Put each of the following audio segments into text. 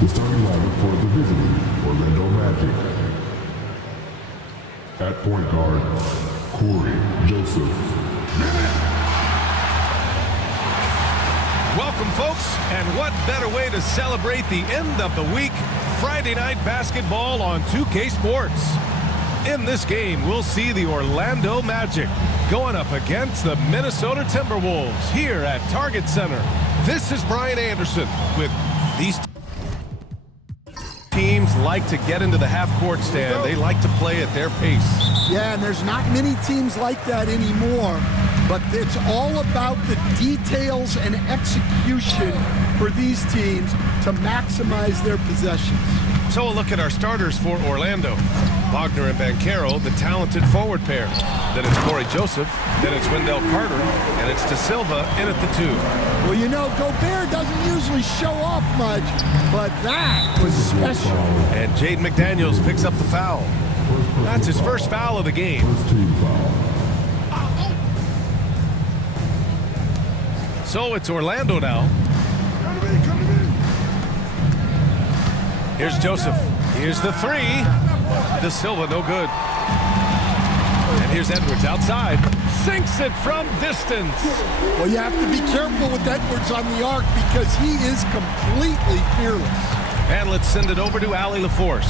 The starting lineup for the visiting Orlando Magic. At point guard, Corey Joseph. Welcome, folks, and what better way to celebrate the end of the week? Friday night basketball on 2K Sports. In this game, we'll see the Orlando Magic going up against the Minnesota Timberwolves here at Target Center. This is Brian Anderson with these teams like to get into the half-court stand. They like to play at their pace. Yeah, and there's not many teams like that anymore, but it's all about the details and execution for these teams to maximize their possessions. So a look at our starters for Orlando. Wagner and Banchero, the talented forward pair. Then it's Corey Joseph, then it's Wendell Carter, and it's De Silva in at the 2. Well, you know, Gobert doesn't usually show off much, but that was special. And Jaden McDaniels picks up the foul. That's his first foul of the game. So it's Orlando now. Here's Joseph. Here's the 3. De Silva, no good. And here's Edwards outside. Sinks it from distance. Well, you have to be careful with Edwards on the arc because he is completely fearless. And let's send it over to Allie LaForce.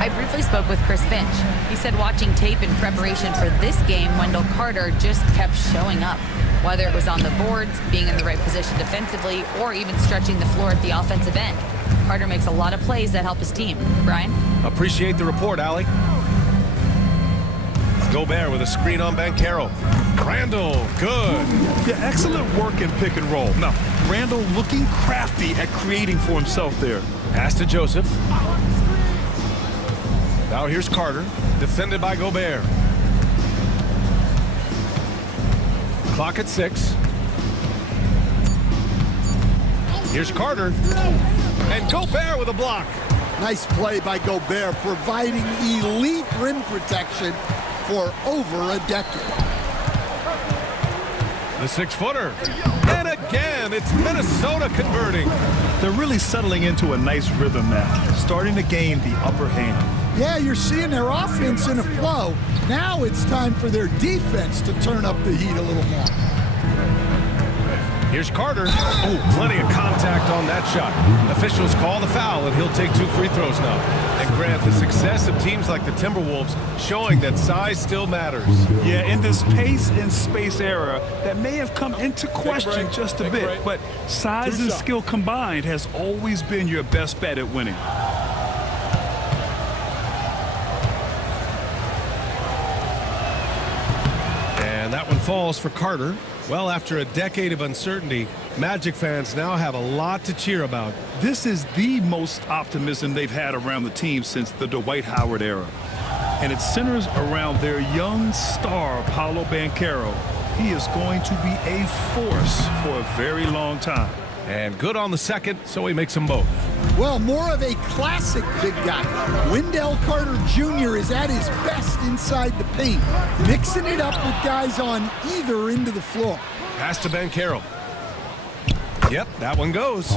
I briefly spoke with Chris Finch. He said watching tape in preparation for this game, Wendell Carter just kept showing up. Whether it was on the boards, being in the right position defensively, or even stretching the floor at the offensive end. Carter makes a lot of plays that help his team. Brian? Appreciate the report, Allie. Gobert with a screen on Banchero. Randall, good. Yeah, excellent work in pick and roll. Now, Randall looking crafty at creating for himself there. Pass to Joseph. Now here's Carter, defended by Gobert. Clock at 6. Here's Carter. And Gobert with a block. Nice play by Gobert, providing elite rim protection for over a decade. The 6-footer. And again, it's Minnesota converting. They're really settling into a nice rhythm now, starting to gain the upper hand. Yeah, you're seeing their offense in a flow. Now it's time for their defense to turn up the heat a little more. Here's Carter. Oh, plenty of contact on that shot. Officials call the foul, and he'll take 2 free throws now. And Grant, the success of teams like the Timberwolves showing that size still matters. Yeah, in this pace and space era, that may have come into question just a bit, but size and skill combined has always been your best bet at winning. And that one falls for Carter. Well, after a decade of uncertainty, Magic fans now have a lot to cheer about. This is the most optimism they've had around the team since the Dwight Howard era. And it centers around their young star, Paolo Banchero. He is going to be a force for a very long time. And good on the second, so he makes them both. Well, more of a classic big guy. Wendell Carter Jr. is at his best inside the paint, mixing it up with guys on either end of the floor. Pass to Banchero. Yep, that one goes.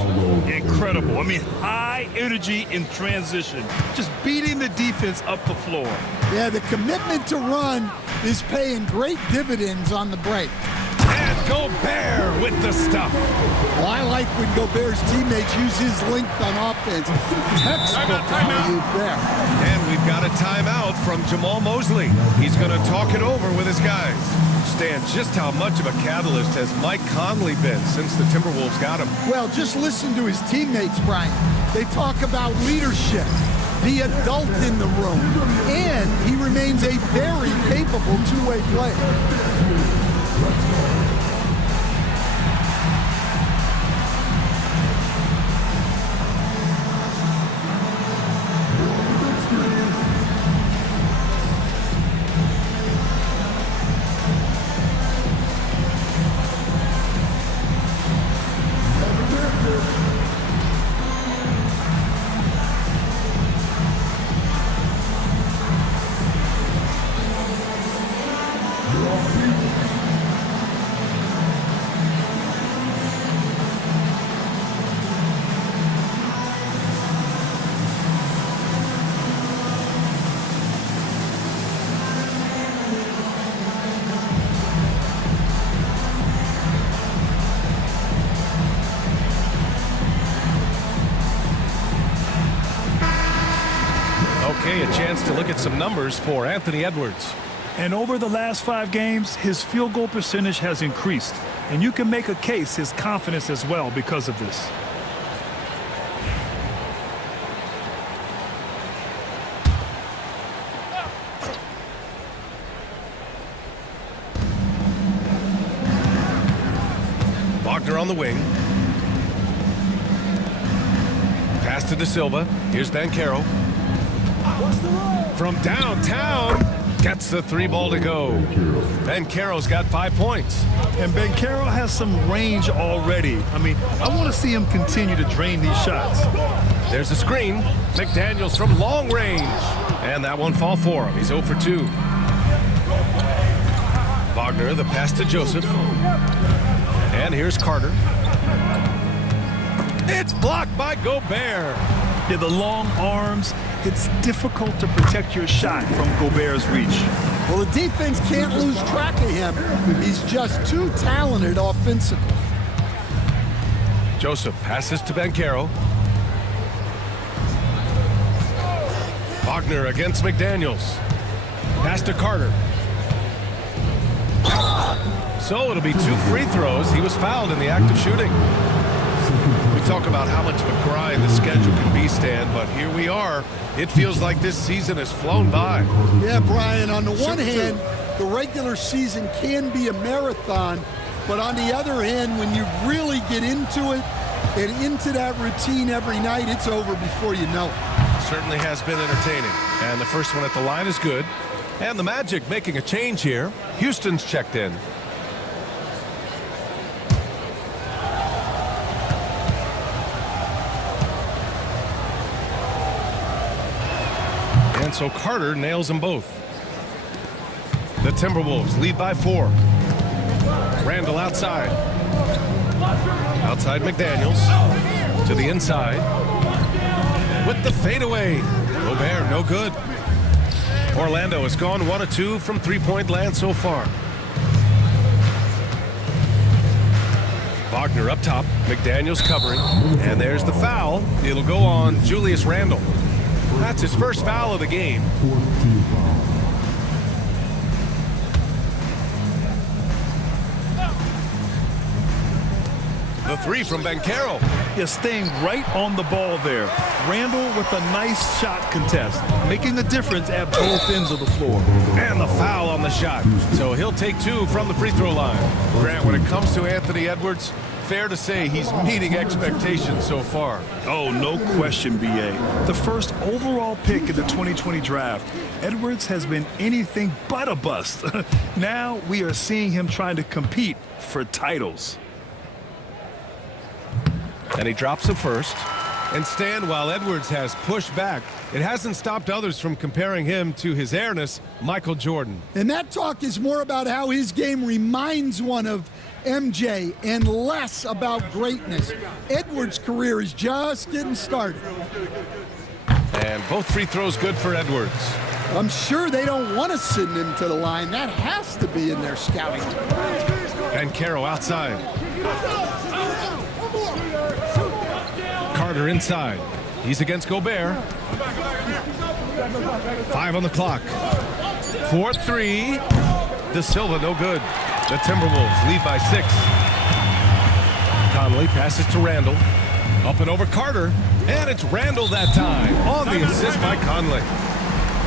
Incredible. I mean, high energy in transition. Just beating the defense up the floor. Yeah, the commitment to run is paying great dividends on the break. And Gobert with the stuff. Well, I like when Gobert's teammates use his length on offense. Textbook alley-oop there. And we've got a timeout from Jamal Mosley. He's going to talk it over with his guys. Stan, just how much of a catalyst has Mike Conley been since the Timberwolves got him? Well, just listen to his teammates, Brian. They talk about leadership, the adult in the room, and he remains a very capable two-way player. some numbers for Anthony Edwards. And over the last 5 games, his field goal percentage has increased. And you can make a case his confidence as well because of this. Wagner on the wing. Pass to De Silva. Here's Banchero. From downtown, gets the 3 ball to go. Banchero's got 5 points. And Banchero has some range already. I mean, I want to see him continue to drain these shots. There's a screen. McDaniels from long range. And that won't fall for him. He's 0 for 2. Wagner, the pass to Joseph. And here's Carter. It's blocked by Gobert. Yeah, the long arms. It's difficult to protect your shot from Gobert's reach. Well, the defense can't lose track of him. He's just too talented offensively. Joseph passes to Banchero. Wagner against McDaniels. Pass to Carter. So it'll be 2 free throws. He was fouled in the act of shooting. We talk about how much of a grind the schedule can be, Stan, but here we are. It feels like this season has flown by. Yeah, Brian, on the one hand, the regular season can be a marathon, but on the other hand, when you really get into it and into that routine every night, it's over before you know it. Certainly has been entertaining. And the first one at the line is good. And the Magic making a change here. Houston's checked in. And so Carter nails them both. The Timberwolves lead by 4. Randall outside. Outside McDaniels. To the inside. With the fadeaway. Gobert, no good. Orlando has gone 1 of 2 from 3-point land so far. Wagner up top. McDaniels covering. And there's the foul. It'll go on Julius Randle. That's his first foul of the game. The 3 from Banchero. Yeah, staying right on the ball there. Randall with a nice shot contest, making a difference at both ends of the floor. And the foul on the shot. So he'll take 2 from the free throw line. Grant, when it comes to Anthony Edwards, fair to say he's meeting expectations so far. Oh, no question, B.A. The first overall pick in the 2020 draft, Edwards has been anything but a bust. Now we are seeing him trying to compete for titles. And he drops it first. And Stan, while Edwards has pushed back, it hasn't stopped others from comparing him to his airness, Michael Jordan. And that talk is more about how his game reminds one of MJ and less about greatness. Edwards' career is just getting started. And both free throws good for Edwards. I'm sure they don't want to send him to the line. That has to be in their scouting. Banchero outside. Carter inside. He's against Gobert. 5 on the clock. 4-3. De Silva, no good. The Timberwolves lead by 6. Conley passes to Randall. Up and over Carter. And it's Randall that time. On the assist by Conley.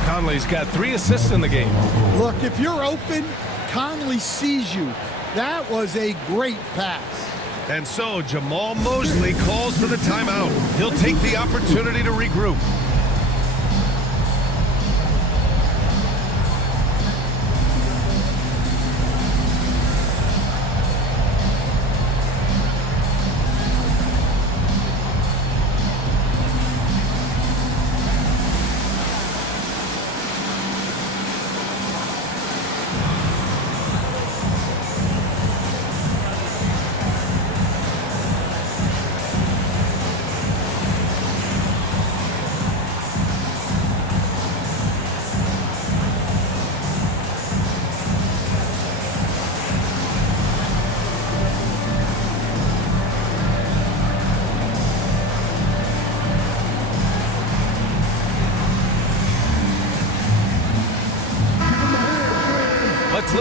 Conley's got 3 assists in the game. Look, if you're open, Conley sees you. That was a great pass. And so Jamal Mosley calls for the timeout. He'll take the opportunity to regroup.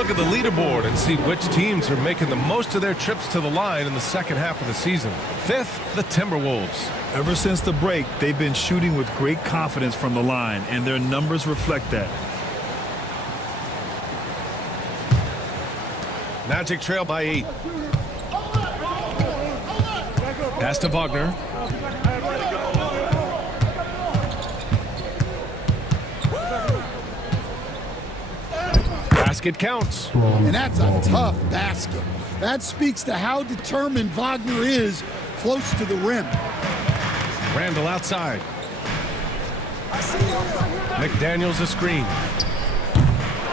look at the leaderboard and see which teams are making the most of their trips to the line in the second half of the season. 5th, the Timberwolves. Ever since the break, they've been shooting with great confidence from the line, and their numbers reflect that. Magic trail by 8. Pass to Wagner. Basket counts. And that's a tough basket. That speaks to how determined Wagner is close to the rim. Randall outside. McDaniels a screen.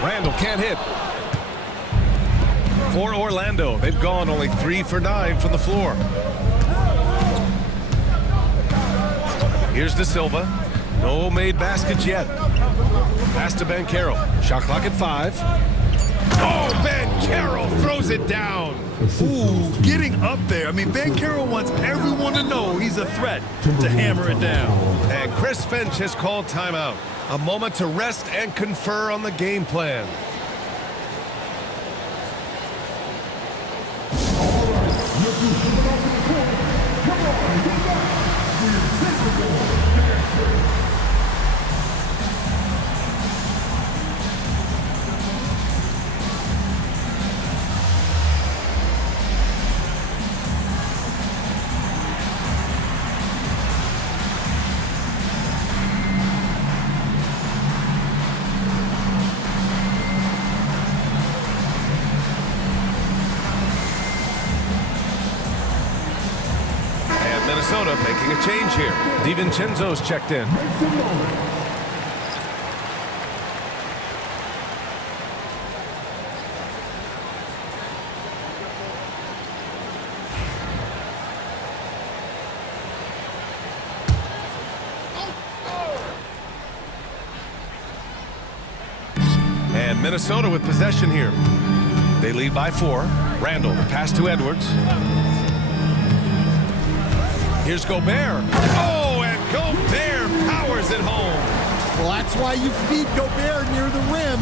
Randall can't hit. For Orlando, they've gone only 3 for 9 from the floor. Here's De Silva. No made baskets yet. Pass to Banchero. Shot clock at 5. Oh, Banchero throws it down. Ooh, getting up there. I mean, Banchero wants everyone to know he's a threat to hammer it down. And Chris Finch has called timeout. A moment to rest and confer on the game plan. Minnesota making a change here. DiVincenzo's checked in. And Minnesota with possession here. They lead by 4. Randall, the pass to Edwards. Here's Gobert. Oh, and Gobert powers it home. Well, that's why you feed Gobert near the rim.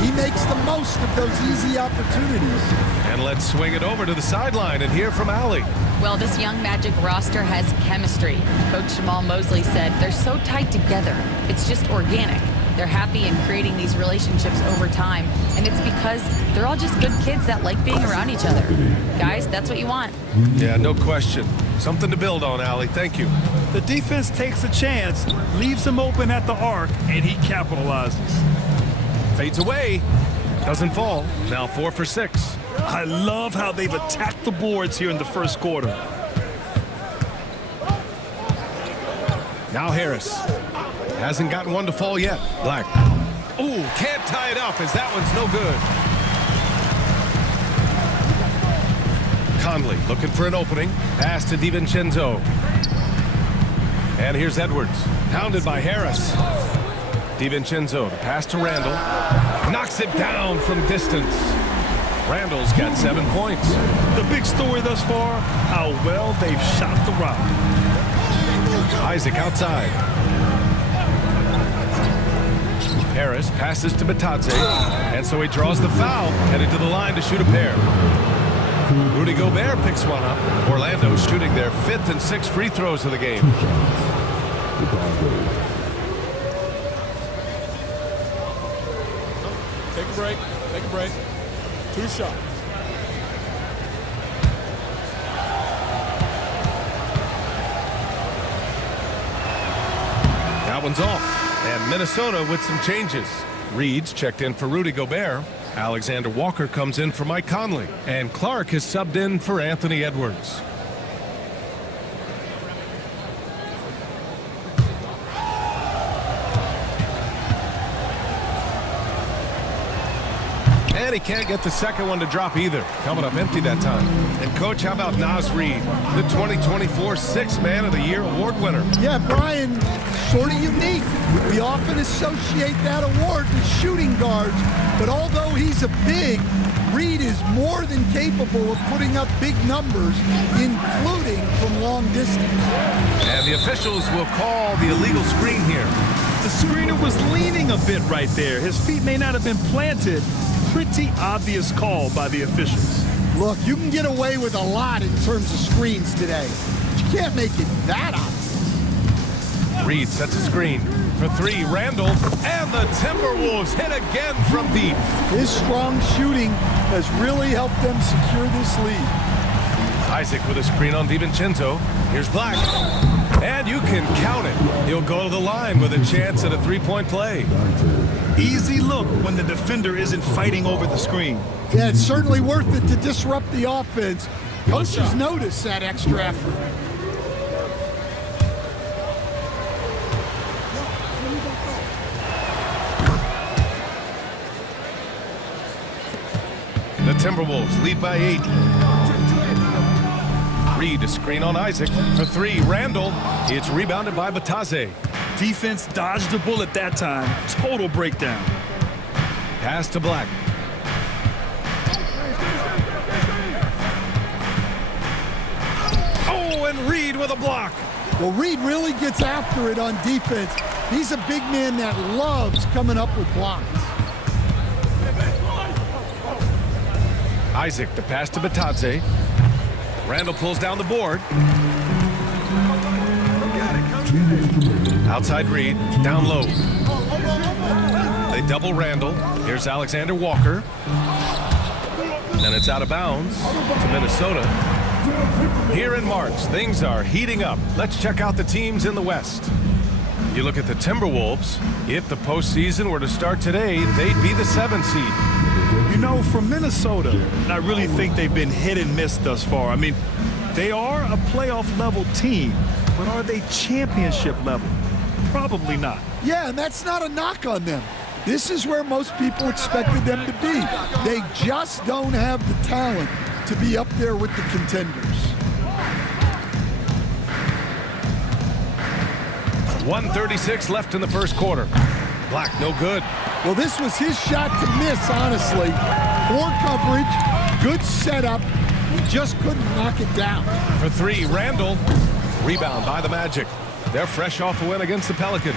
He makes the most of those easy opportunities. And let's swing it over to the sideline and hear from Allie. Well, this young Magic roster has chemistry. Coach Jamal Mosley said they're so tight together. It's just organic. They're happy in creating these relationships over time, and it's because they're all just good kids that like being around each other. Guys, that's what you want. Yeah, no question. Something to build on, Allie. Thank you. The defense takes a chance, leaves him open at the arc, and he capitalizes. Fades away. Doesn't fall. Now 4 for 6. I love how they've attacked the boards here in the first quarter. Now Harris. Hasn't gotten one to fall yet. Black. Ooh, can't tie it up as that one's no good. Conley looking for an opening. Pass to DiVincenzo. And here's Edwards. Pounded by Harris. DiVincenzo, the pass to Randall. Knocks it down from distance. Randall's got 7 points. The big story thus far, how well they've shot the rock. Isaac outside. Harris passes to Batadze, and so he draws the foul, headed to the line to shoot a pair. Rudy Gobert picks one up. Orlando shooting their 5th and 6th free throws of the game. Take a break. Take a break. 2 shots. That one's off. And Minnesota with some changes. Reed's checked in for Rudy Gobert. Alexander Walker comes in for Mike Conley. And Clark is subbed in for Anthony Edwards. And he can't get the second one to drop either. Coming up empty that time. And, Coach, how about Naz Reid, the 2024 Sixth Man of the Year award winner? Yeah, Brian, sort of unique. We often associate that award with shooting guards, but although he's a big, Reid is more than capable of putting up big numbers, including from long distance. And the officials will call the illegal screen here. The screener was leaning a bit right there. His feet may not have been planted pretty obvious call by the officials. Look, you can get away with a lot in terms of screens today. But you can't make it that obvious. Reed sets a screen for three. Randall, and the Timberwolves hit again from deep. His strong shooting has really helped them secure this lead. Isaac with a screen on DiVincenzo. Here's Black. And you can count it. He'll go to the line with a chance at a three-point play. Easy look when the defender isn't fighting over the screen. Yeah, it's certainly worth it to disrupt the offense. Coaches notice that extra effort. The Timberwolves lead by 8. Reed a screen on Isaac for three. Randall. It's rebounded by Batase. Defense dodged the bullet that time. Total breakdown. Pass to Black. Oh, and Reed with a block. Well, Reed really gets after it on defense. He's a big man that loves coming up with blocks. Isaac, the pass to Batadze. Randall pulls down the board. Outside Reed, down low. They double Randall. Here's Alexander Walker. And it's out of bounds to Minnesota. Here in March, things are heating up. Let's check out the teams in the West. You look at the Timberwolves. If the postseason were to start today, they'd be the 7th seed. You know, for Minnesota, I really think they've been hit and miss thus far. I mean, they are a playoff-level team, but are they championship level? Probably not. Yeah, and that's not a knock on them. This is where most people expected them to be. They just don't have the talent to be up there with the contenders. 1:36 left in the first quarter. Black, no good. Well, this was his shot to miss, honestly. Poor coverage, good setup. He just couldn't knock it down. For three, Randall. Rebound by the Magic. They're fresh off a win against the Pelicans.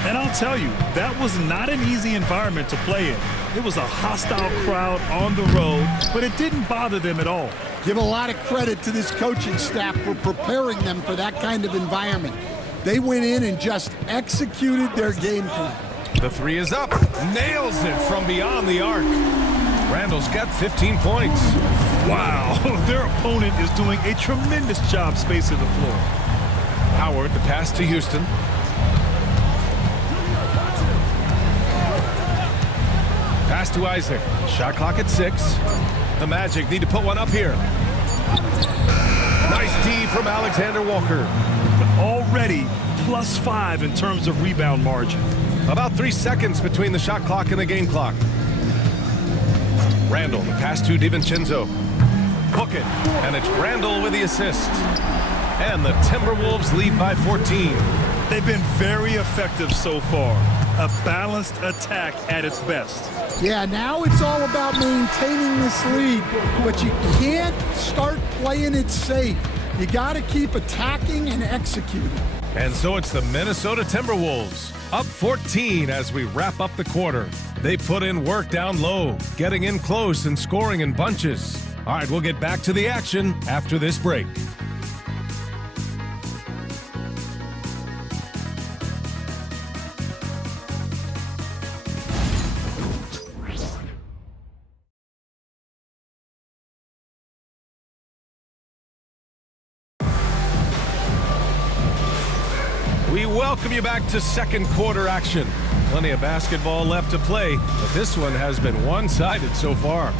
And I'll tell you, that was not an easy environment to play in. It was a hostile crowd on the road, but it didn't bother them at all. Give a lot of credit to this coaching staff for preparing them for that kind of environment. They went in and just executed their game plan. The three is up. Nails it from beyond the arc. Randall's got 15 points. Wow, their opponent is doing a tremendous job spacing the floor. Howard, the pass to Houston. Pass to Isaac. Shot clock at 6. The Magic need to put one up here. Nice D from Alexander Walker. Already +5 in terms of rebound margin. About 3 seconds between the shot clock and the game clock. Randall, the pass to DiVincenzo. Hook it, and it's Randall with the assist. And the Timberwolves lead by 14. They've been very effective so far. A balanced attack at its best. Yeah, now it's all about maintaining this lead, but you can't start playing it safe. You got to keep attacking and executing. And so it's the Minnesota Timberwolves, up 14 as we wrap up the quarter. They put in work down low, getting in close and scoring in bunches. All right, we'll get back to the action after this break. We welcome you back to second quarter action. Plenty of basketball left to play, but this one has been one-sided so far.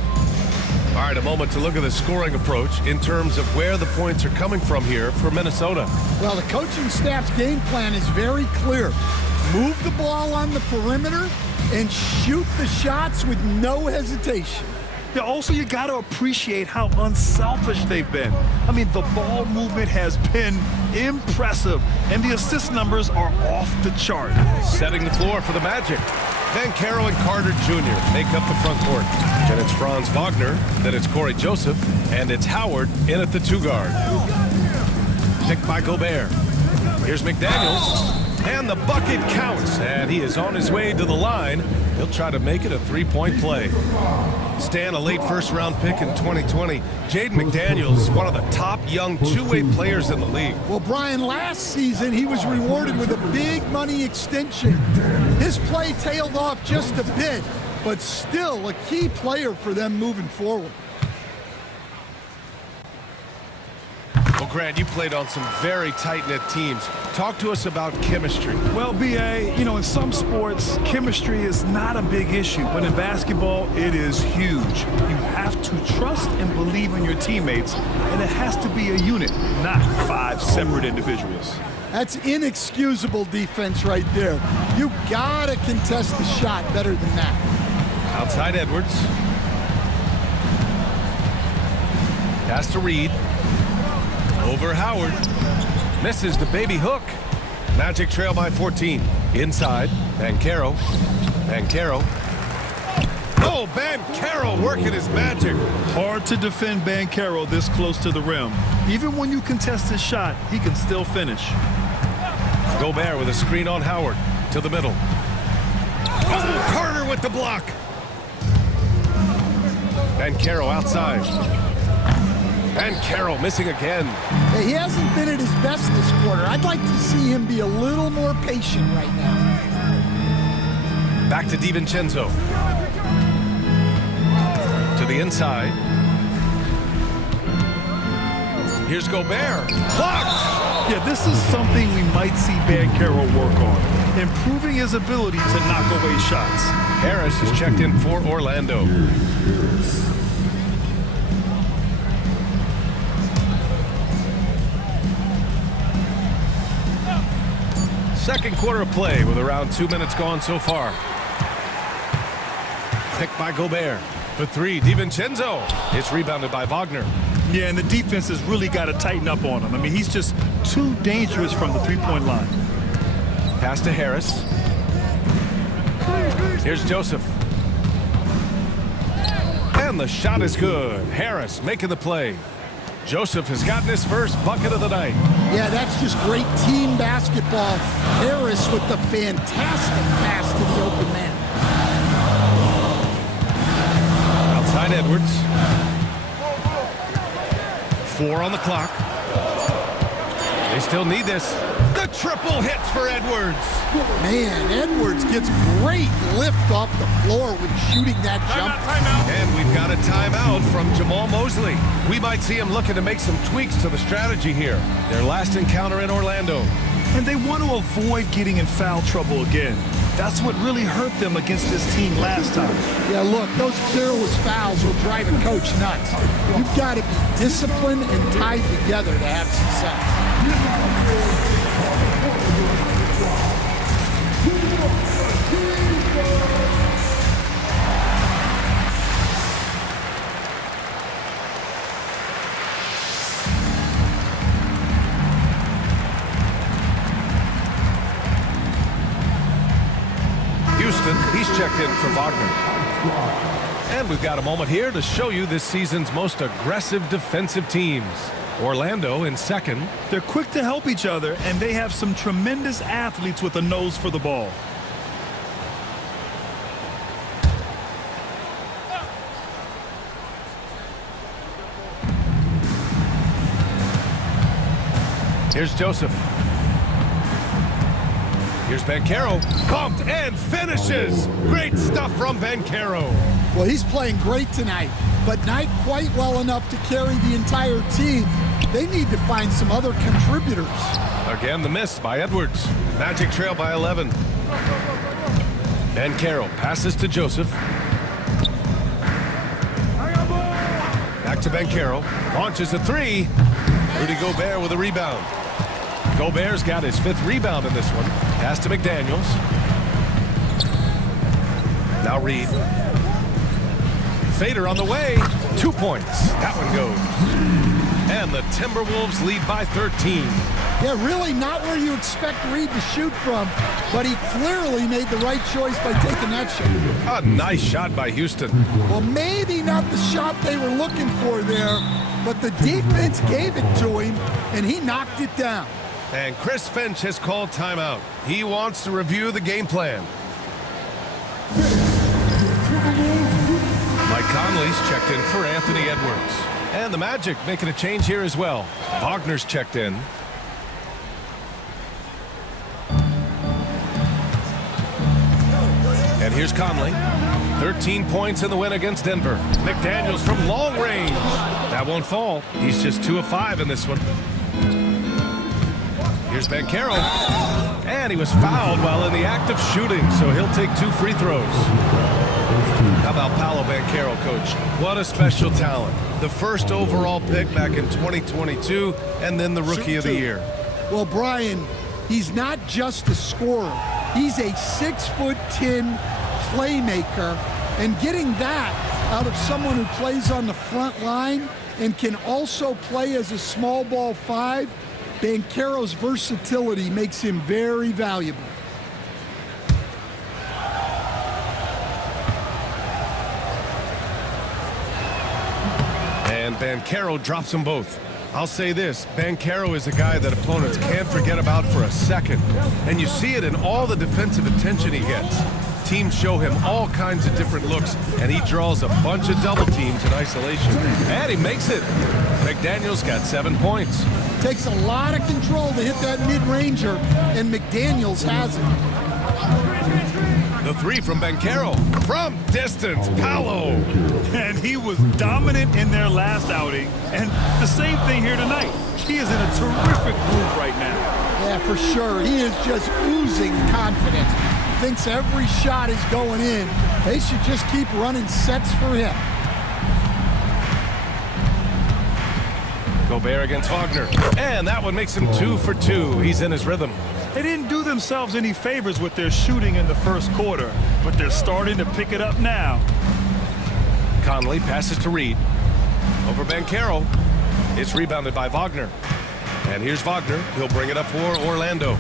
All right, a moment to look at the scoring approach in terms of where the points are coming from here for Minnesota. Well, the coaching staff's game plan is very clear. Move the ball on the perimeter and shoot the shots with no hesitation. Yeah, also, you got to appreciate how unselfish they've been. I mean, the ball movement has been impressive, and the assist numbers are off the chart. Setting the floor for the Magic. Then Caro and Carter Jr. make up the front court. Then it's Franz Wagner, then it's Corey Joseph, and it's Howard in at the 2 guard. Picked by Gobert. Here's McDaniels. And the bucket counts, and he is on his way to the line. He'll try to make it a three-point play. Stan, a late first-round pick in 2020. Jaden McDaniels, one of the top young two-way players in the league. Well, Brian, last season he was rewarded with a big money extension. His play tailed off just a bit, but still a key player for them moving forward. Well, Grant, you played on some very tight-knit teams. Talk to us about chemistry. Well, B.A., you know, in some sports, chemistry is not a big issue, but in basketball, it is huge. You have to trust and believe in your teammates, and it has to be a unit, not 5 separate individuals. That's inexcusable defense right there. You gotta contest the shot better than that. Outside Edwards. Pass to Reed. Over Howard. Misses the baby hook. Magic trail by 14. Inside. Banchero. Banchero. Oh, Banchero working his magic. Hard to defend Banchero this close to the rim. Even when you contest his shot, he can still finish. Gobert with a screen on Howard. To the middle. Oh, Carter with the block. Banchero outside. Banchero missing again. He hasn't been at his best this quarter. I'd like to see him be a little more patient right now. Back to DiVincenzo. To the inside. Here's Gobert. Blocked! Yeah, this is something we might see Banchero work on. Improving his ability to knock away shots. Harris is checked in for Orlando. Second quarter of play with around 2 minutes gone so far. Picked by Gobert. For 3, DiVincenzo. It's rebounded by Wagner. Yeah, and the defense has really got to tighten up on him. I mean, he's just too dangerous from the three-point line. Pass to Harris. Here's Joseph. And the shot is good. Harris making the play. Joseph has gotten his first bucket of the night. Yeah, that's just great team basketball. Harris with the fantastic pass to the open man. Outside Edwards. 4 on the clock. They still need this. The triple hits for Edwards. Man, Edwards gets great lift off the floor when shooting that jump. Timeout. And we've got a timeout from Jamal Mosley. We might see him looking to make some tweaks to the strategy here. Their last encounter in Orlando. And they want to avoid getting in foul trouble again. That's what really hurt them against this team last time. Yeah, look, those careless fouls will drive a coach nuts. You've got to be disciplined and tied together to have success. Houston, he's checked in for Wagner. And we've got a moment here to show you this season's most aggressive defensive teams. Orlando in second. They're quick to help each other, and they have some tremendous athletes with a nose for the ball. Here's Joseph. Here's Banchero. Pumped and finishes. Great stuff from Banchero. Well, he's playing great tonight, but not quite well enough to carry the entire team. They need to find some other contributors. Again, the miss by Edwards. Magic trail by 11. Banchero passes to Joseph. Back to Banchero. Launches a 3. Rudy Gobert with a rebound. Gobert's got his 5th rebound in this one. Pass to McDaniels. Now Reed. Fader on the way. 2 points. That one goes. And the Timberwolves lead by 13. Yeah, really not where you expect Reed to shoot from, but he clearly made the right choice by taking that shot. A nice shot by Houston. Well, maybe not the shot they were looking for there, but the defense gave it to him, and he knocked it down. And Chris Finch has called timeout. He wants to review the game plan. Mike Conley's checked in for Anthony Edwards. And the Magic making a change here as well. Wagner's checked in. And here's Conley. 13 points in the win against Denver. McDaniels from long range. That won't fall. He's just 2 of 5 in this one. Here's Banchero. And he was fouled while in the act of shooting, so he'll take 2 free throws. How about Paolo Banchero, Coach? What a special talent. The first overall pick back in 2022, and then the Rookie of the Year. Well, Brian, he's not just a scorer. He's a 6'10" playmaker, and getting that out of someone who plays on the front line and can also play as a small ball 5, Banchero's versatility makes him very valuable. And Banchero drops them both. I'll say this, Banchero is a guy that opponents can't forget about for a second. And you see it in all the defensive attention he gets. Teams show him all kinds of different looks, and he draws a bunch of double teams in isolation. And he makes it. McDaniels got 7 points. Takes a lot of control to hit that mid-ranger, and McDaniels has it. The 3 from Banchero. From distance, Paolo. And he was dominant in their last outing, and the same thing here tonight. He is in a terrific groove right now. Yeah, for sure. He is just oozing confidence. Thinks every shot is going in. They should just keep running sets for him. Gobert against Wagner. And that one makes him 2 for 2. He's in his rhythm. They didn't do themselves any favors with their shooting in the first quarter, but they're starting to pick it up now. Conley passes to Reed. Over Banchero. It's rebounded by Wagner. And here's Wagner. He'll bring it up for Orlando.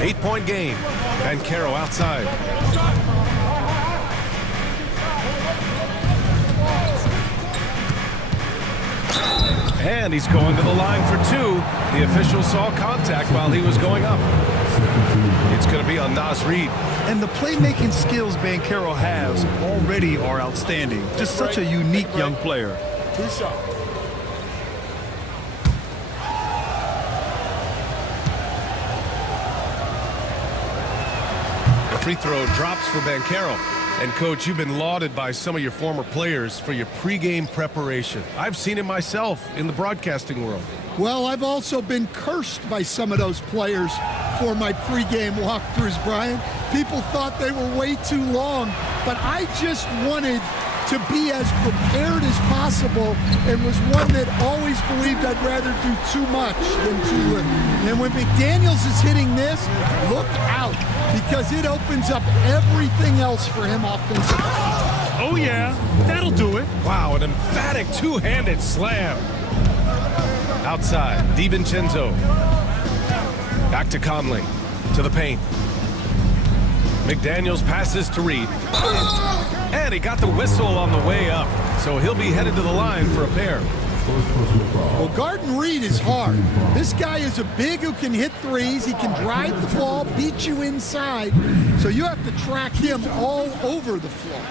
8-point game. Banchero outside. And he's going to the line for 2. The official saw contact while he was going up. It's going to be on Naz Reid. And the playmaking skills Banchero has already are outstanding. Just such a unique young player. 2 shots. The free throw drops for Banchero. And, Coach, you've been lauded by some of your former players for your pregame preparation. I've seen it myself in the broadcasting world. Well, I've also been cursed by some of those players for my pregame walkthroughs, Brian. People thought they were way too long, but I just wanted to be as prepared as possible and was one that always believed I'd rather do too much than too little. And when McDaniels is hitting this, look out, because it opens up everything else for him offensively. Oh, yeah, that'll do it. Wow, an emphatic two-handed slam. Outside, DiVincenzo. Back to Conley, to the paint. McDaniels passes to Reed. And he got the whistle on the way up, so he'll be headed to the line for a pair. Well, guarding Reed is hard. This guy is a big who can hit threes. He can drive the ball, beat you inside, so you have to track him all over the floor.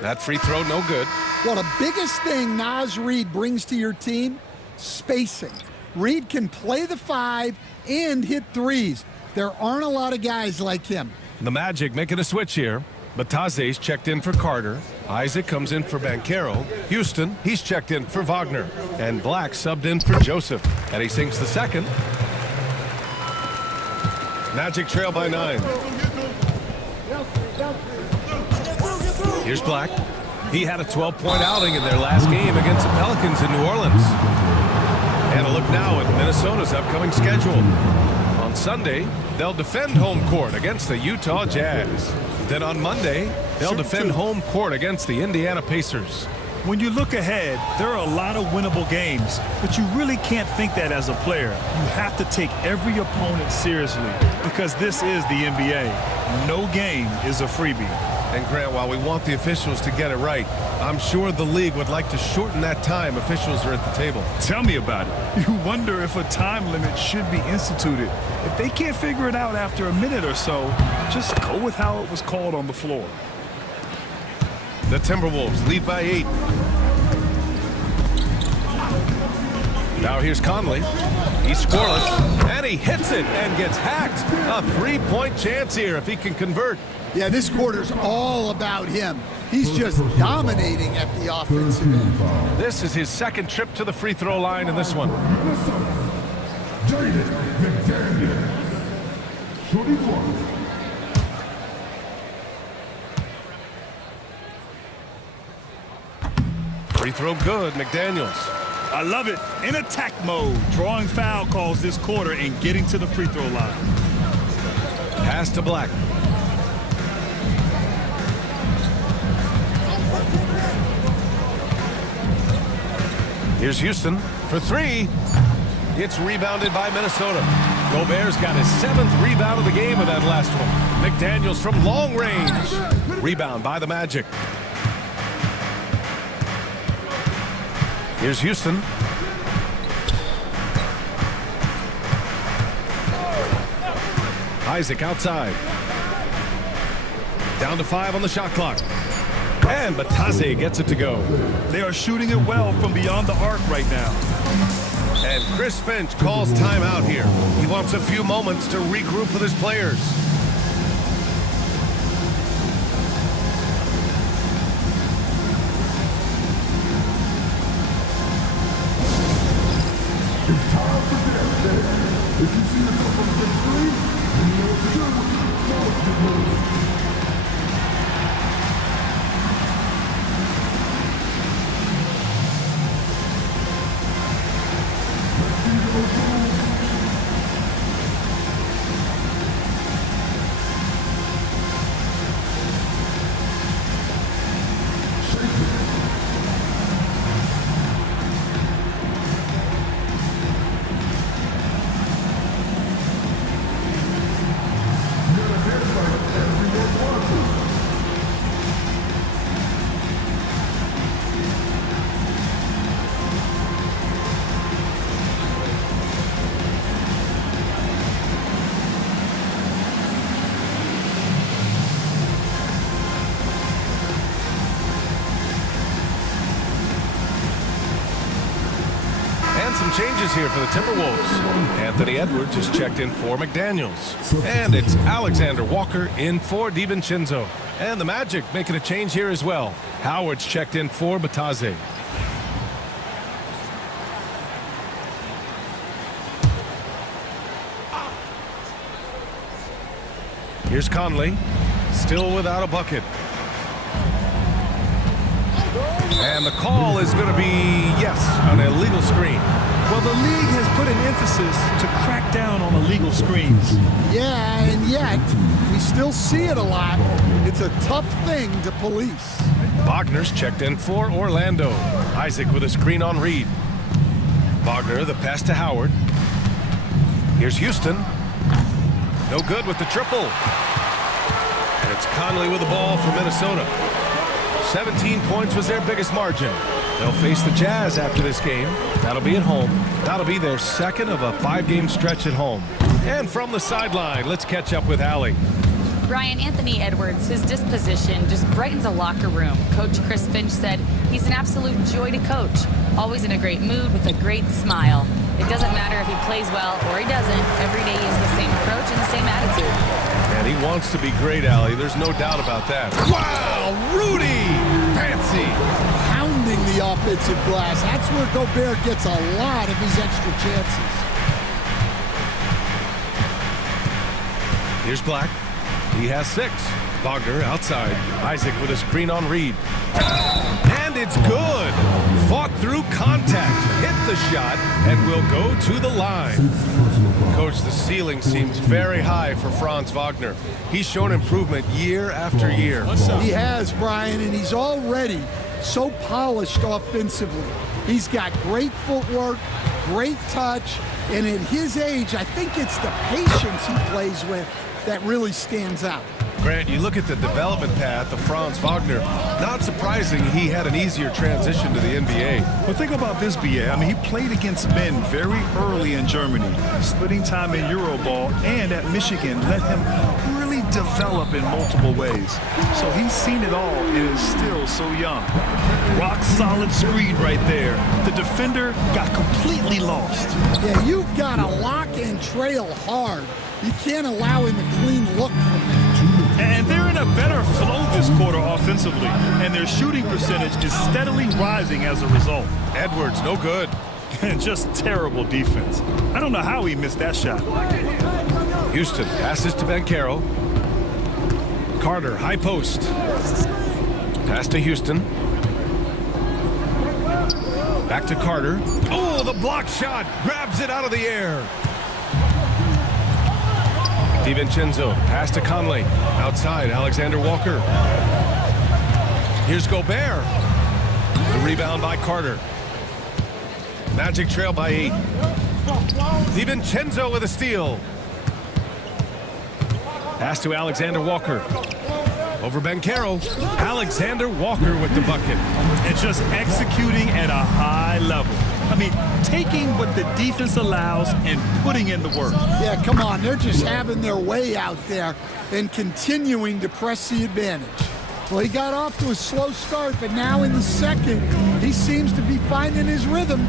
That free throw, no good. Well, the biggest thing Naz Reid brings to your team, spacing. Reid can play the 5 and hit threes. There aren't a lot of guys like him. The Magic making a switch here. Bataze's checked in for Carter. Isaac comes in for Banchero. Houston, he's checked in for Wagner. And Black subbed in for Joseph. And he sinks the second. Magic trail by 9. Here's Black. He had a 12-point outing in their last game against the Pelicans in New Orleans. And a look now at Minnesota's upcoming schedule. On Sunday, they'll defend home court against the Utah Jazz. Then on Monday, they'll defend home court against the Indiana Pacers. When you look ahead, there are a lot of winnable games, but you really can't think that as a player. You have to take every opponent seriously because this is the NBA. No game is a freebie. And Grant, while we want the officials to get it right, I'm sure the league would like to shorten that time officials are at the table. Tell me about it. You wonder if a time limit should be instituted. If they can't figure it out after a minute or so, just go with how it was called on the floor. The Timberwolves lead by 8. Now here's Conley. He's scoreless, and he hits it and gets hacked. A 3-point chance here if he can convert. Yeah, this quarter's all about him. He's just dominating at the offensive end. This is his second trip to the free throw line in this one. Free throw good, McDaniels. I love it. In attack mode, drawing foul calls this quarter and getting to the free throw line. Pass to Black. Here's Houston for 3. It's rebounded by Minnesota. Gobert's got his 7th rebound of the game with that last one. McDaniels from long range. Rebound by the Magic. Here's Houston. Isaac outside. Down to 5 on the shot clock. And Bataze gets it to go. They are shooting it well from beyond the arc right now. And Chris Finch calls timeout here. He wants a few moments to regroup with his players. It's time for that day. If you see a couple of big screens, you know what to do. Let's see those moves. Shake it. And some changes here for the Timberwolves. Anthony Edwards is checked in for McDaniels. And it's Alexander Walker in for DiVincenzo. And the Magic making a change here as well. Howard's checked in for Bataze. Here's Conley, still without a bucket. And the call is going to be, yes, an illegal screen. Well, the league has put an emphasis to crack down on illegal screens. Yeah, and yet we still see it a lot. It's a tough thing to police. Wagner's checked in for Orlando. Isaac with a screen on Reed. Wagner, the pass to Howard. Here's Houston. No good with the triple. And it's Conley with the ball for Minnesota. 17 points was their biggest margin. They'll face the Jazz after this game. That'll be at home. That'll be their second of a 5-game stretch at home. And from the sideline, let's catch up with Allie. Brian, Anthony Edwards, his disposition just brightens a locker room. Coach Chris Finch said he's an absolute joy to coach. Always in a great mood with a great smile. It doesn't matter if he plays well or he doesn't. Every day he has the same approach and the same attitude. And he wants to be great, Allie. There's no doubt about that. Wow, Rudy! Fancy! Pounding the offensive glass. That's where Gobert gets a lot of his extra chances. Here's Black. He has 6. Wagner outside. Isaac with a screen on Reed. And it's good. Fought through contact. Hit the shot and will go to the line. Coach, the ceiling seems very high for Franz Wagner. He's shown improvement year after year. He has, Brian, and he's already so polished offensively. He's got great footwork, great touch, and at his age, I think it's the patience he plays with that really stands out. Grant, you look at the development path of Franz Wagner. Not surprising he had an easier transition to the NBA. Well, think about this, BA. I mean, he played against men very early in Germany, splitting time in Euroball, and at Michigan let him really develop in multiple ways. So he's seen it all and is still so young. Rock solid screen right there. The defender got completely lost. Yeah, you've got to lock and trail hard. You can't allow him a clean look from that. And they're in a better flow this quarter offensively, and their shooting percentage is steadily rising as a result. Edwards, no good. Just terrible defense. I don't know how he missed that shot. Houston passes to Banchero. Carter, high post. Pass to Houston. Back to Carter. Oh, the block shot. Grabs it out of the air. DiVincenzo, pass to Conley. Outside, Alexander Walker. Here's Gobert. The rebound by Carter. Magic trail by 8. DiVincenzo with a steal. Pass to Alexander Walker. Over Banchero. Alexander Walker with the bucket. And just executing at a high level. I mean, taking what the defense allows and putting in the work. Yeah, come on. They're just having their way out there and continuing to press the advantage. Well, he got off to a slow start, but now in the second, he seems to be finding his rhythm.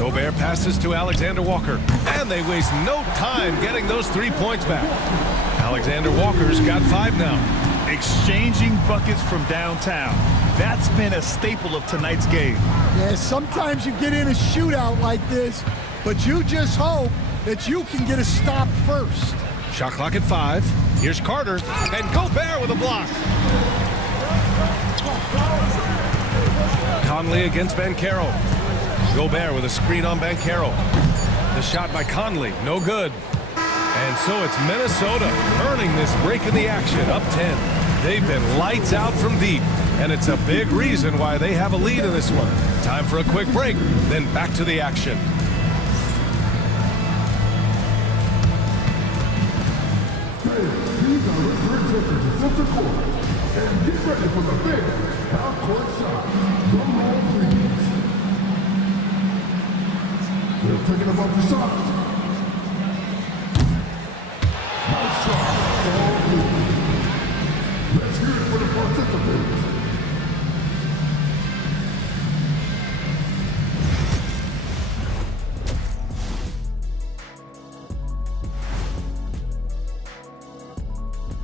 Gobert passes to Alexander Walker, and they waste no time getting those 3 points back. Alexander Walker's got 5 now. Exchanging buckets from downtown. That's been a staple of tonight's game. Yeah, sometimes you get in a shootout like this, but you just hope that you can get a stop first. Shot clock at 5. Here's Carter, and Gobert with a block. Conley against Banchero. Gobert with a screen on Banchero. The shot by Conley, no good. And so it's Minnesota earning this break in the action, up 10. They've been lights out from deep, and it's a big reason why they have a lead in this one. Time for a quick break, then back to the action. These are return takers to center court. And get ready for the big half-court shot. Drum roll, please. They're taking about the shots. Nice shot. All good. Let's hear it for the participants.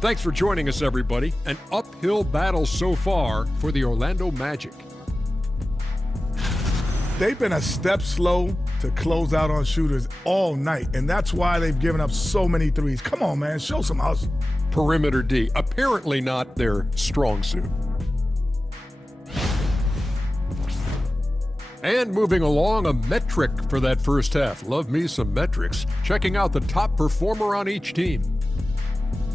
Thanks for joining us, everybody. An uphill battle so far for the Orlando Magic. They've been a step slow to close out on shooters all night, and that's why they've given up so many threes. Come on, man, show some hustle. Perimeter D, apparently not their strong suit. And moving along, a metric for that first half. Love me some metrics. Checking out the top performer on each team.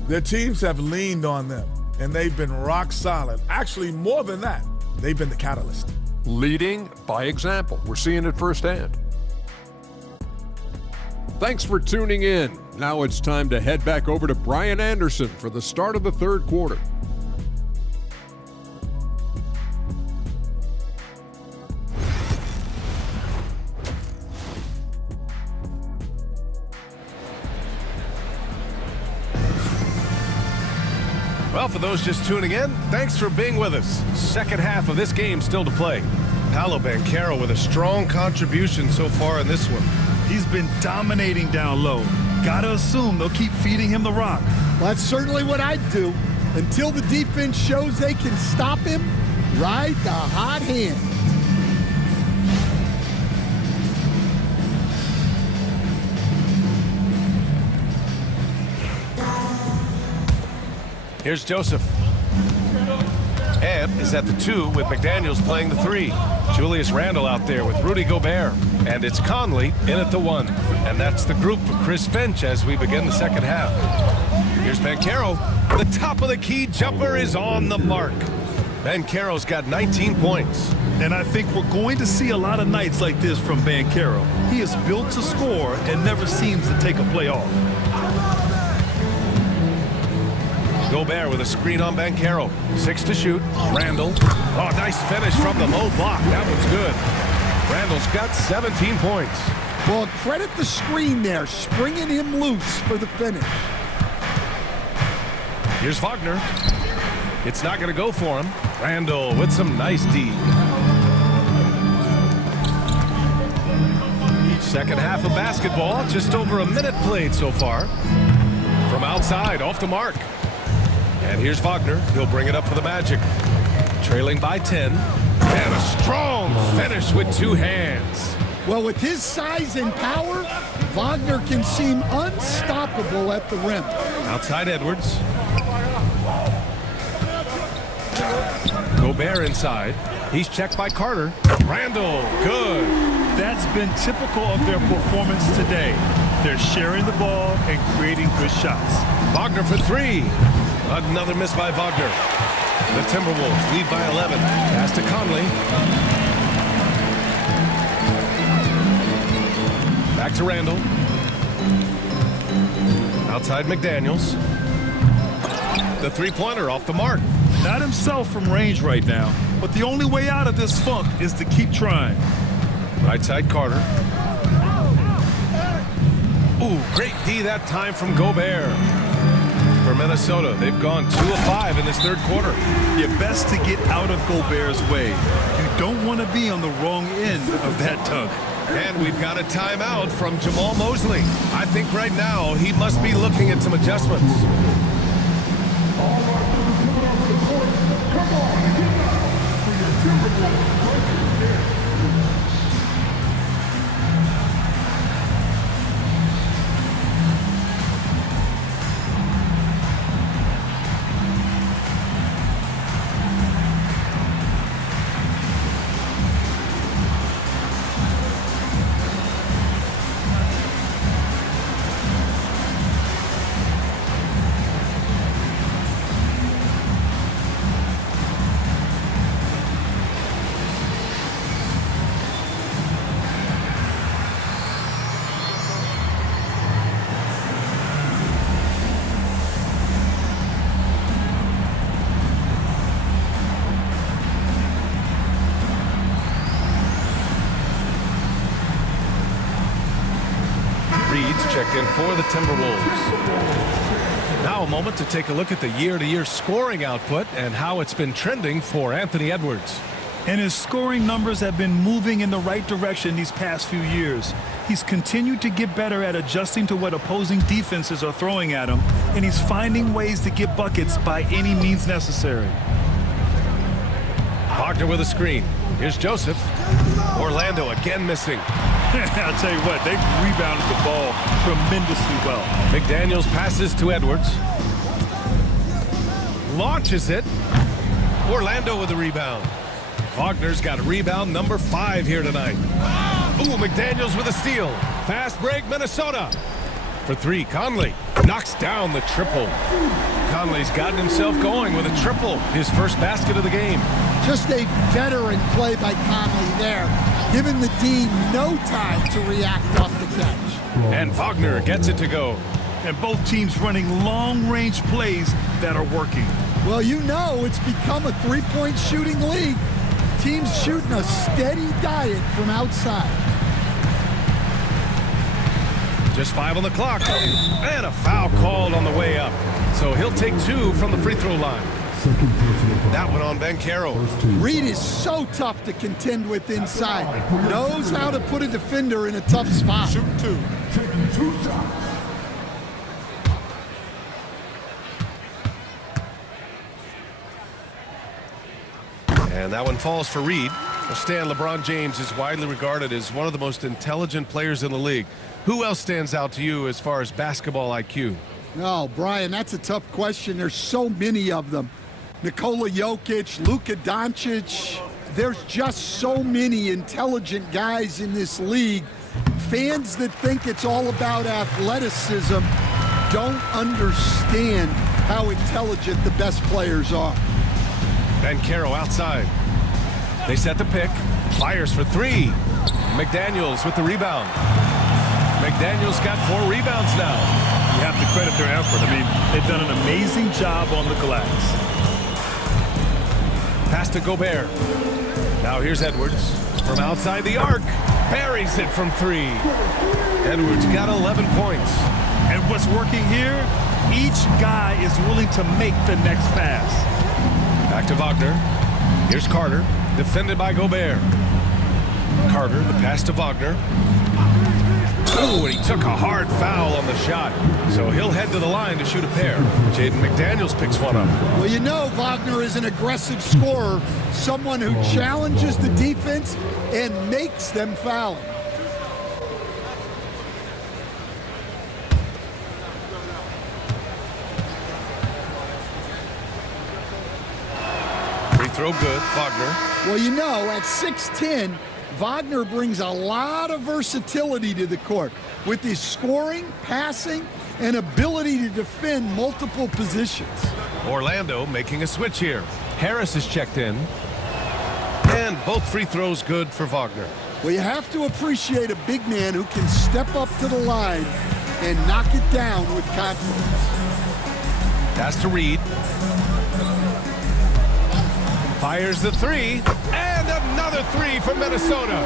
Their teams have leaned on them, and they've been rock solid. Actually, more than that, they've been the catalyst. Leading by example. We're seeing it firsthand. Thanks for tuning in. Now it's time to head back over to Brian Anderson for the start of the third quarter. Well, for those just tuning in, thanks for being with us. Second half of this game still to play. Paolo Banchero with a strong contribution so far in this one. He's been dominating down low. Gotta assume they'll keep feeding him the rock. Well, that's certainly what I'd do. Until the defense shows they can stop him, ride the hot hand. Here's Joseph. Ebb is at the 2 with McDaniels playing the 3. Julius Randle out there with Rudy Gobert. And it's Conley in at the 1. And that's the group for Chris Finch as we begin the second half. Here's Banchero. The top of the key jumper is on the mark. Banchero's got 19 points. And I think we're going to see a lot of nights like this from Banchero. He is built to score and never seems to take a play off. Gobert with a screen on Banchero. 6 to shoot. Randall. Oh, nice finish from the low block. That one's good. Randall's got 17 points. Well, credit the screen there, springing him loose for the finish. Here's Wagner. It's not going to go for him. Randall with some nice D. Second half of basketball, just over a minute played so far. From outside, off the mark. And here's Wagner. He'll bring it up for the Magic. Trailing by 10. And a strong finish with 2 hands. Well, with his size and power, Wagner can seem unstoppable at the rim. Outside Edwards. Gobert inside. He's checked by Carter. Randall, good. That's been typical of their performance today. They're sharing the ball and creating good shots. Wagner for 3. Another miss by Wagner. The Timberwolves lead by 11. Pass to Conley. Back to Randall. Outside McDaniels. The three-pointer off the mark. Not himself from range right now, but the only way out of this funk is to keep trying. Right side Carter. Ooh, great D that time from Gobert. For Minnesota, they've gone 2 of 5 in this third quarter. You're best to get out of Gobert's way. You don't want to be on the wrong end of that tug. And we've got a timeout from Jamal Mosley. I think right now he must be looking at some adjustments. All right, coming off the court. Come on, get up for your Timberwolves right there. Checked in for the Timberwolves. Now a moment to take a look at the year-to-year scoring output and how it's been trending for Anthony Edwards. And his scoring numbers have been moving in the right direction these past few years. He's continued to get better at adjusting to what opposing defenses are throwing at him, and he's finding ways to get buckets by any means necessary. Wagner with a screen. Here's Joseph. Orlando again missing. I'll tell you what, they've rebounded the ball tremendously well. McDaniels passes to Edwards. Launches it. Orlando with a rebound. Wagner's got rebound number 5 here tonight. Ooh, McDaniels with a steal. Fast break, Minnesota. For 3, Conley knocks down the triple. Conley's gotten himself going with a triple, his first basket of the game. Just a veteran play by Conley there, giving the D no time to react off the catch. And Wagner gets it to go. And both teams running long-range plays that are working. Well, you know it's become a three-point shooting league. Teams shooting a steady diet from outside. Just 5 on the clock. And a foul called on the way up. So he'll take 2 from the free throw line. That one on Banchero. Reed is so tough to contend with inside. Knows how to put a defender in a tough spot. Shooting 2. Taking 2 shots. And that one falls for Reed. Well, Stan, LeBron James is widely regarded as one of the most intelligent players in the league. Who else stands out to you as far as basketball IQ? Oh, Brian, that's a tough question. There's so many of them. Nikola Jokic, Luka Doncic. There's just so many intelligent guys in this league. Fans that think it's all about athleticism don't understand how intelligent the best players are. Banchero outside. They set the pick. Fires for 3. McDaniels with the rebound. McDaniels got 4 rebounds now. He have to credit their effort. I mean, they've done an amazing job on the glass. Pass to Gobert. Now here's Edwards from outside the arc. Buries it from 3. Edwards got 11 points. And what's working here, each guy is willing to make the next pass. Back to Wagner. Here's Carter, defended by Gobert. Carter, the pass to Wagner. Oh, and he took a hard foul on the shot. So he'll head to the line to shoot a pair. Jaden McDaniels picks one up. Well, you know Wagner is an aggressive scorer, someone who challenges the defense and makes them foul. Free throw good, Wagner. Well, you know, at 6'10", Wagner brings a lot of versatility to the court with his scoring, passing, and ability to defend multiple positions. Orlando making a switch here. Harris is checked in. And both free throws good for Wagner. Well, you have to appreciate a big man who can step up to the line and knock it down with confidence. Pass to Reed. Fires the 3. And another 3 for Minnesota.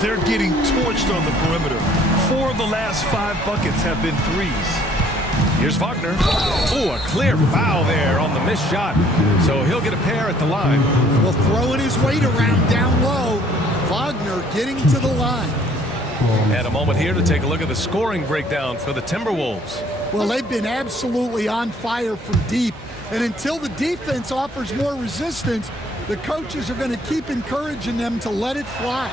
They're getting torched on the perimeter. 4 of the last 5 buckets have been threes. Here's Wagner. Oh, a clear foul there on the missed shot. So he'll get a pair at the line. Well, throwing his weight around down low. Wagner getting to the line. And a moment here to take a look at the scoring breakdown for the Timberwolves. Well, they've been absolutely on fire from deep. And until the defense offers more resistance, the coaches are going to keep encouraging them to let it fly.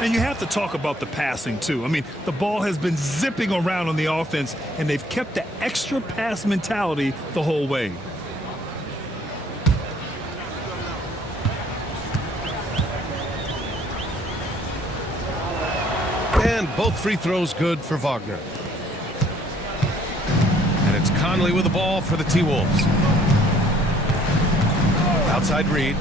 And you have to talk about the passing, too. I mean, the ball has been zipping around on the offense, and they've kept the extra pass mentality the whole way. And both free throws good for Wagner. And it's Conley with the ball for the T-Wolves. Outside Reed.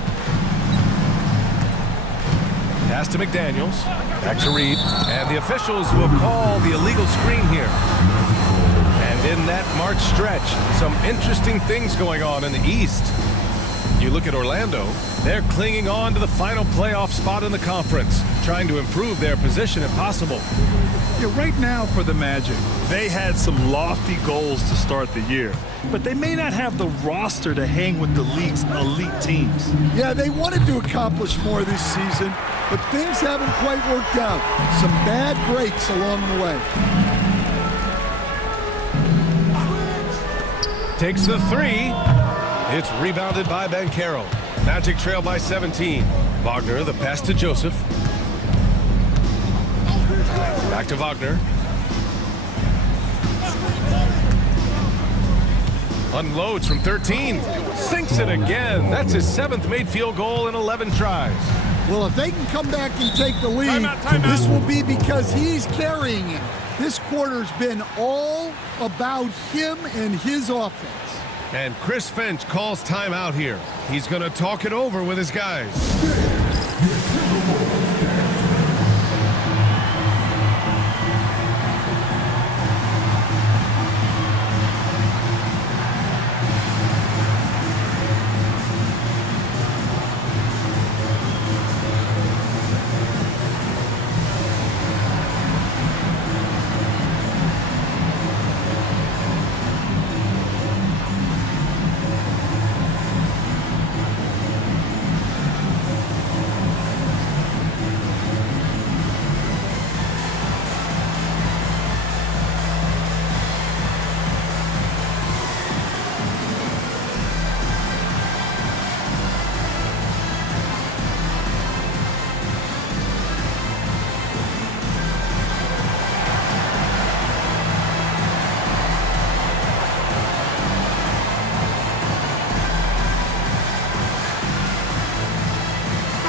Pass to McDaniels. Back to Reed. And the officials will call the illegal screen here. And in that March stretch, some interesting things going on in the East. You look at Orlando, they're clinging on to the final playoff spot in the conference, trying to improve their position if possible. Yeah, right now for the Magic, they had some lofty goals to start the year, but they may not have the roster to hang with the league's elite teams. Yeah, they wanted to accomplish more this season, but things haven't quite worked out. Some bad breaks along the way. Takes the 3. It's rebounded by Banchero. Magic trail by 17. Wagner, the pass to Joseph. Back to Wagner. Unloads from 13. Sinks it again. That's his 7th made field goal in 11 tries. Well, if they can come back and take the lead, this will be because he's carrying it. This quarter's been all about him and his offense. And Chris Finch calls timeout here. He's going to talk it over with his guys.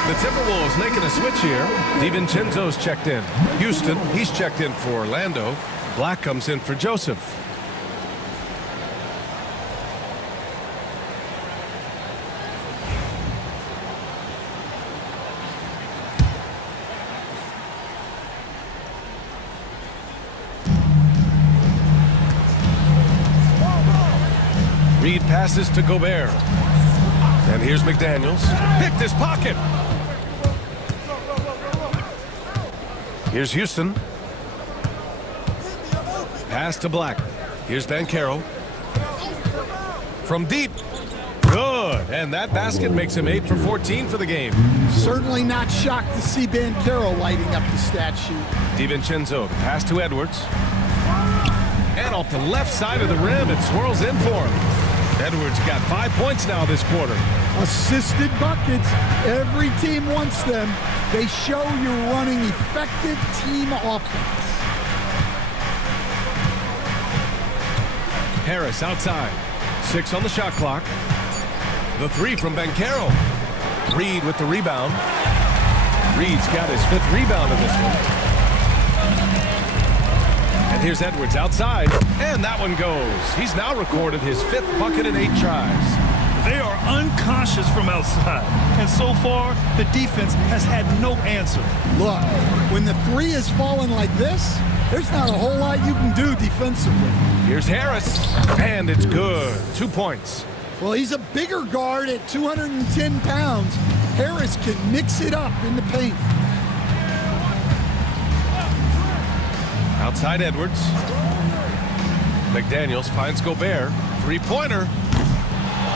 The Timberwolves making a switch here. DiVincenzo's checked in. Houston, he's checked in for Orlando. Black comes in for Joseph. Reed passes to Gobert. And here's McDaniels. Picked his pocket. Here's Houston. Pass to Black. Here's Banchero. From deep. Good. And that basket makes him 8 for 14 for the game. Certainly not shocked to see Banchero lighting up the stat sheet. DiVincenzo, the pass to Edwards. And off the left side of the rim, it swirls in for him. Edwards got 5 points now this quarter. Assisted buckets. Every team wants them. They show you're running effective team offense. Harris outside. 6 on the shot clock. The 3 from Banchero. Reed with the rebound. Reed's got his 5th rebound in this one. And here's Edwards outside. And that one goes. He's now recorded his 5th bucket in 8 tries. They are unconscious from outside. And so far, the defense has had no answer. Look, when the 3 is falling like this, there's not a whole lot you can do defensively. Here's Harris. And it's good. 2 points. Well, he's a bigger guard at 210 pounds. Harris can mix it up in the paint. Outside Edwards. McDaniels finds Gobert. 3-pointer.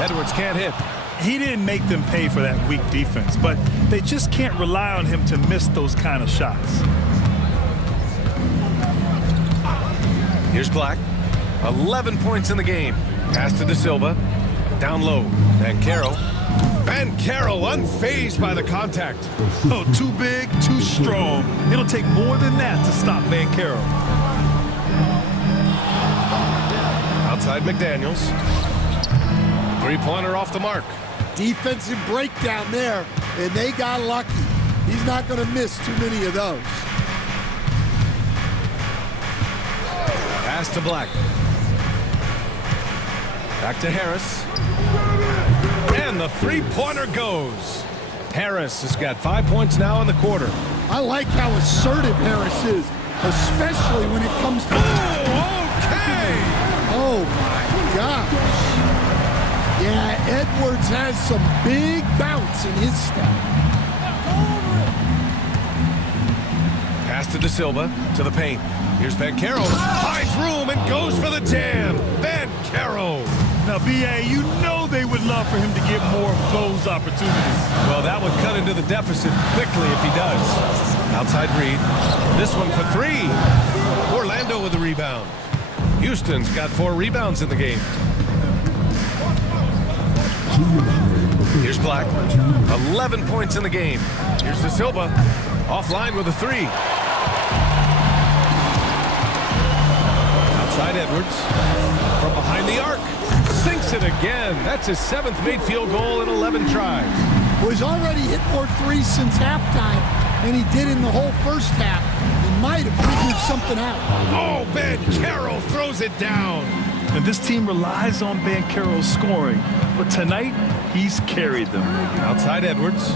Edwards can't hit. He didn't make them pay for that weak defense, but they just can't rely on him to miss those kind of shots. Here's Black. 11 points in the game. Pass to De Silva. Down low. Banchero. Banchero unfazed by the contact. Oh, too big, too strong. It'll take more than that to stop Banchero. Outside McDaniels. 3-pointer off the mark. Defensive breakdown there, and they got lucky. He's not going to miss too many of those. Pass to Black. Back to Harris. And the 3-pointer goes. Harris has got 5 points now in the quarter. I like how assertive Harris is, especially when it comes to... Okay! Oh, my gosh. Yeah, Edwards has some big bounce in his step. Pass to De Silva, to the paint. Here's Banchero. Finds room and goes for the jam. Banchero. Now, B.A., you know they would love for him to get more of those opportunities. Well, that would cut into the deficit quickly if he does. Outside Reed. This one for 3. Orlando with the rebound. Houston's got 4 rebounds in the game. Here's Black. 11 points in the game. Here's De Silva. Offline with a 3. Outside Edwards. From behind the arc. Sinks it again. That's his 7th made field goal in 11 tries. Well, he's already hit more 3s since halftime than he did in the whole first half. He might have figured something out. Oh, Banchero throws it down. And this team relies on Banchero's scoring. But tonight, he's carried them. Outside Edwards.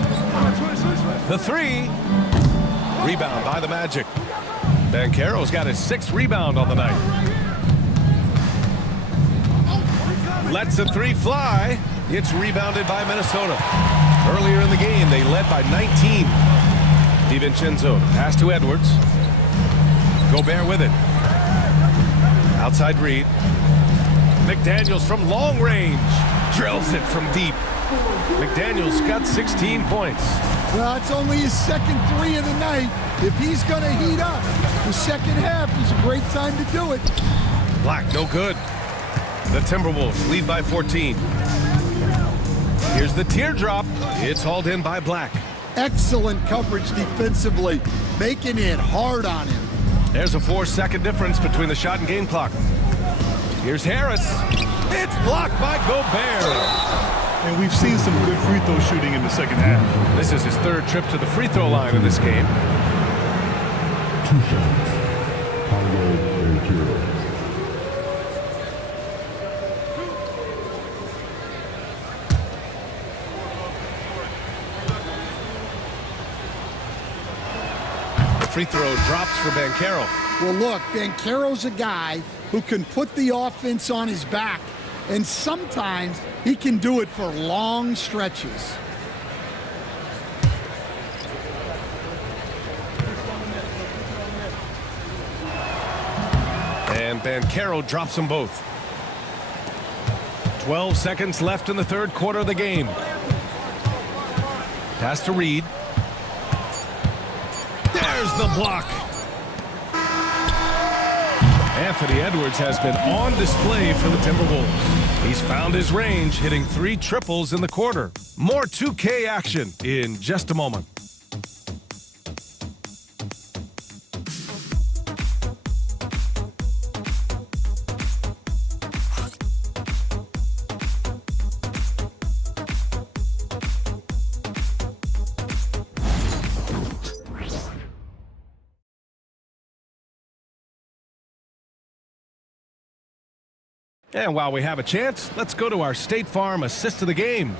The 3. Rebound by the Magic. Banchero's got his 6th rebound on the night. Lets the 3 fly. It's rebounded by Minnesota. Earlier in the game, they led by 19. DiVincenzo, pass to Edwards. Gobert with it. Outside Reed. McDaniels from long range. Drills it from deep. McDaniels got 16 points. Well, it's only his 2nd 3 of the night. If he's going to heat up, the second half is a great time to do it. Black, no good. The Timberwolves lead by 14. Here's the teardrop. It's hauled in by Black. Excellent coverage defensively, making it hard on him. There's a 4-second difference between the shot and game clock. Here's Harris. It's blocked by Gobert. And we've seen some good free throw shooting in the second half. This is his 3rd trip to the free throw line in this game. 2 shots. Paulo Banchero. Free throw drops for Banchero. Well, look, Banchero's a guy who can put the offense on his back and sometimes he can do it for long stretches. And Banchero drops them both. 12 seconds left in the third quarter of the game. Pass to Reed. There's the block. Anthony Edwards has been on display for the Timberwolves. He's found his range, hitting 3 triples in the quarter. More 2K action in just a moment. And while we have a chance, let's go to our State Farm assist of the game.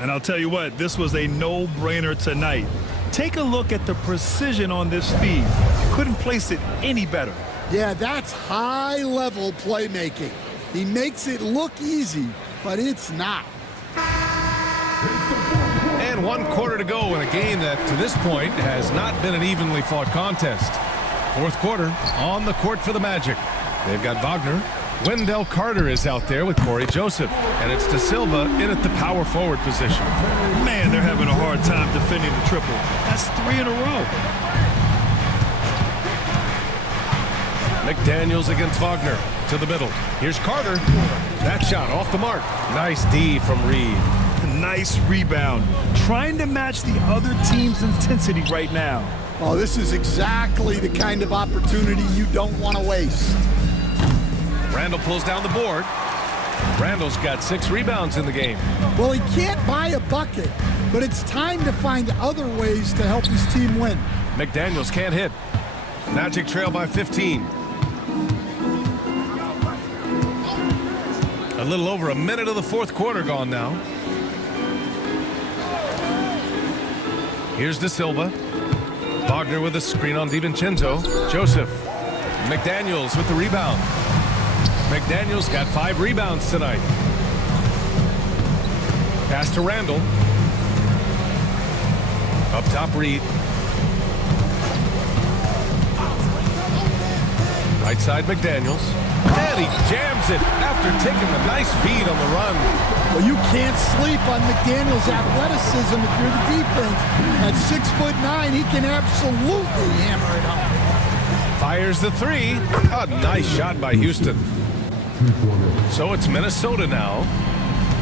And I'll tell you what, this was a no-brainer tonight. Take a look at the precision on this feed. Couldn't place it any better. Yeah, that's high-level playmaking. He makes it look easy, but it's not. And 1 quarter to go in a game that, to this point, has not been an evenly fought contest. Fourth quarter, on the court for the Magic. They've got Wagner. Wendell Carter is out there with Corey Joseph. And it's De Silva in at the power forward position. Man, they're having a hard time defending the triple. That's 3 in a row. McDaniels against Wagner to the middle. Here's Carter. That shot off the mark. Nice D from Reed. Nice rebound. Trying to match the other team's intensity right now. Oh, this is exactly the kind of opportunity you don't want to waste. Randall pulls down the board. Randall's got 6 rebounds in the game. Well, he can't buy a bucket, but it's time to find other ways to help his team win. McDaniels can't hit. Magic trail by 15. A little over a minute of the fourth quarter gone now. Here's De Silva. Wagner with a screen on DiVincenzo. Joseph. McDaniels with the rebound. McDaniels got 5 rebounds tonight. Pass to Randall. Up top, Reed. Right side, McDaniels. And he jams it after taking a nice feed on the run. Well, you can't sleep on McDaniels' athleticism if you're the defense. At 6'9", he can absolutely hammer it home. Fires the 3. A nice shot by Houston. So it's Minnesota now.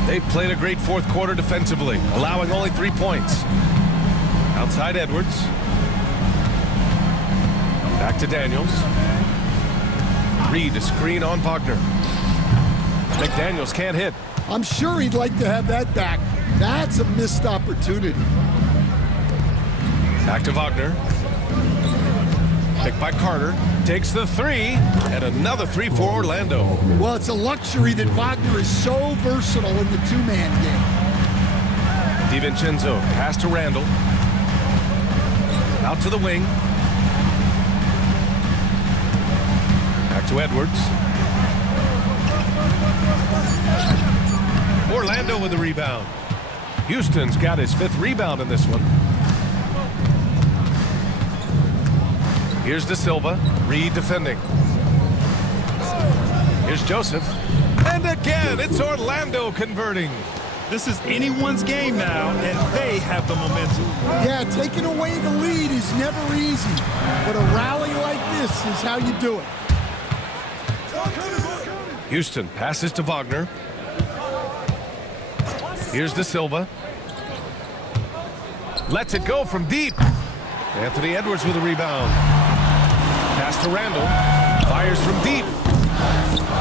They've played a great fourth quarter defensively, allowing only 3 points. Outside Edwards. Back to Daniels. Reed a screen on Wagner. McDaniels can't hit. I'm sure he'd like to have that back. That's a missed opportunity. Back to Wagner. Picked by Carter. Takes the 3. And another 3 for Orlando. Well, it's a luxury that Wagner is so versatile in the 2-man game. DiVincenzo. Pass to Randall. Out to the wing. Back to Edwards. Orlando with the rebound. Houston's got his 5th rebound in this one. Here's De Silva. Reed defending. Here's Joseph. And again, it's Orlando converting. This is anyone's game now, and they have the momentum. Yeah, taking away the lead is never easy. But a rally like this is how you do it. Houston passes to Wagner. Here's De Silva. Lets it go from deep. Anthony Edwards with a rebound. Pass to Randall. Fires from deep.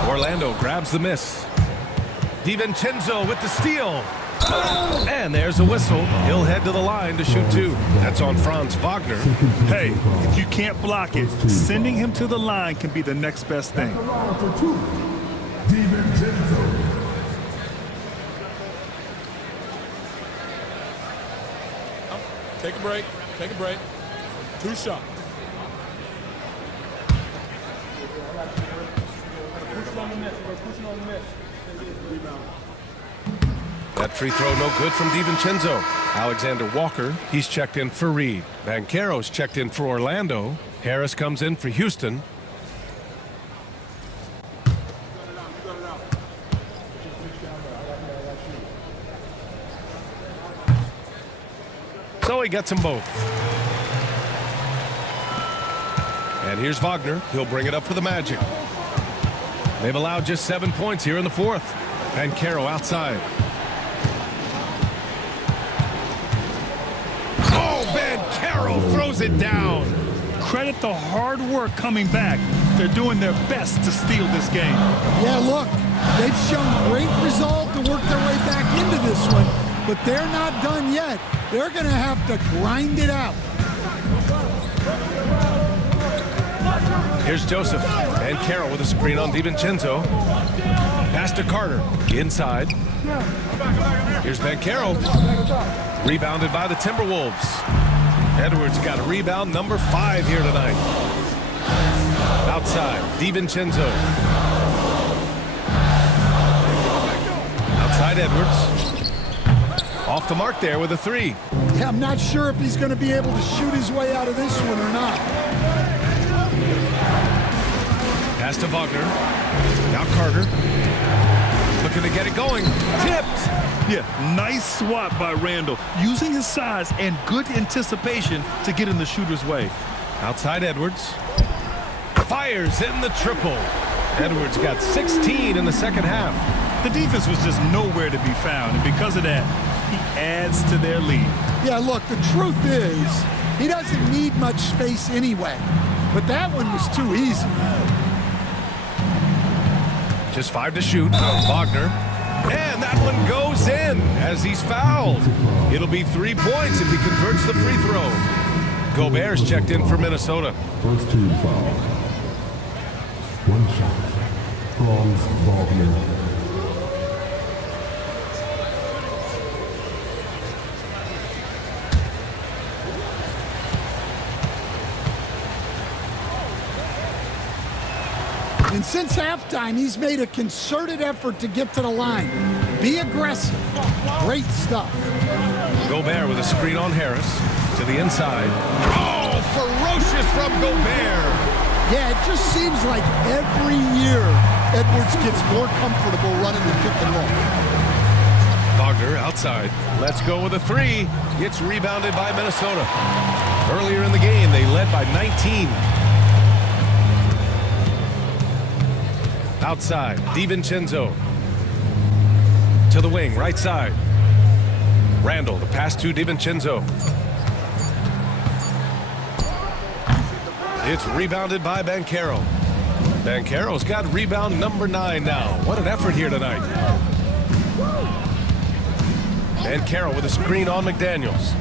Orlando grabs the miss. DiVincenzo with the steal. And there's a whistle. He'll head to the line to shoot 2. That's on Franz Wagner. Hey, if you can't block it, sending him to the line can be the next best thing. For 2, DiVincenzo. Take a break. Take a break. 2 shots. Pushing on the miss, bro. Pushing on the miss. That free throw no good from DiVincenzo. Alexander Walker, he's checked in for Reed. Banchero's checked in for Orlando. Harris comes in for Houston. So he gets them both. And here's Wagner. He'll bring it up for the Magic. They've allowed just 7 points here in the fourth. Banchero outside. Oh, Banchero throws it down. Credit the hard work coming back. They're doing their best to steal this game. Yeah, look, they've shown great resolve to work their way back into this one, but they're not done yet. They're going to have to grind it out. Here's Joseph. And Carroll with a screen on DiVincenzo. Pass to Carter. Inside. Here's Banchero. Rebounded by the Timberwolves. Edwards got a rebound, number 5 here tonight. Outside, DiVincenzo. Outside Edwards. Off the mark there with a 3. Yeah, I'm not sure if he's going to be able to shoot his way out of this one or not. Pass to Wagner. Now Carter. Looking to get it going. Tipped. Yeah, nice swat by Randall, using his size and good anticipation to get in the shooter's way. Outside Edwards. Fires in the triple. Edwards got 16 in the second half. The defense was just nowhere to be found, and because of that, he adds to their lead. Yeah, look, the truth is, he doesn't need much space anyway. But that one was too easy. Just 5 to shoot. Wagner. And that one goes in as he's fouled. It'll be 3 points if he converts the free throw. Gobert's checked in for Minnesota. First team foul. 1 shot. Franz Wagner. And since halftime, he's made a concerted effort to get to the line. Be aggressive. Great stuff. Gobert with a screen on Harris to the inside. Oh, ferocious from Gobert. Yeah, it just seems like every year Edwards gets more comfortable running the pick and roll. Wagner outside. Let's go with a 3. It's rebounded by Minnesota. Earlier in the game, they led by 19. Outside, DiVincenzo. To the wing, right side. Randall, the pass to DiVincenzo. It's rebounded by Banchero. Banchero's got rebound number 9 now. What an effort here tonight. Banchero with a screen on McDaniels.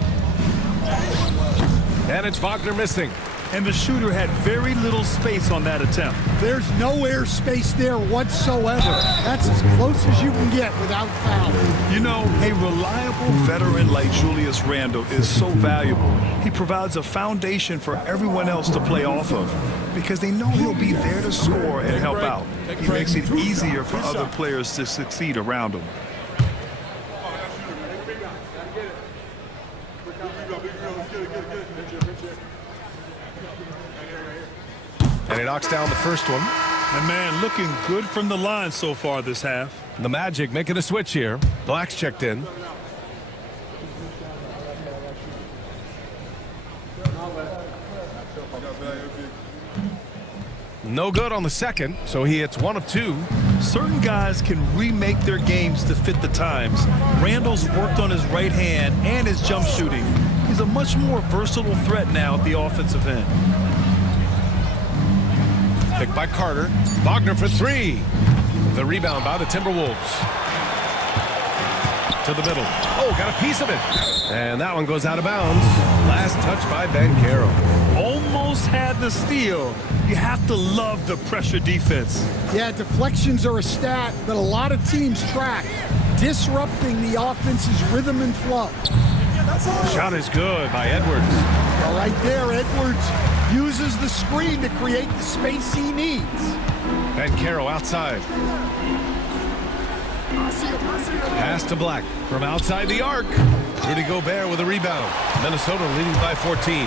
And it's Wagner missing. And the shooter had very little space on that attempt. There's no air space there whatsoever. That's as close as you can get without foul. You know, a reliable veteran like Julius Randle is so valuable. He provides a foundation for everyone else to play off of because they know he'll be there to score and help out. He makes it easier for other players to succeed around him. And he knocks down the first one. And man, looking good from the line so far this half. The Magic making a switch here. Black's checked in. No good on the second, so he hits 1 of 2. Certain guys can remake their games to fit the times. Randall's worked on his right hand and his jump shooting. He's a much more versatile threat now at the offensive end. Picked by Carter. Wagner for 3. The rebound by the Timberwolves. To the middle. Oh, got a piece of it. And that one goes out of bounds. Last touch by Banchero. Almost had the steal. You have to love the pressure defense. Yeah, deflections are a stat that a lot of teams track, disrupting the offense's rhythm and flow. Shot is good by Edwards. Well, right there, Edwards uses the screen to create the space he needs. Banchero outside. Pass to Black from outside the arc. Rudy Gobert with a rebound. Minnesota leading by 14.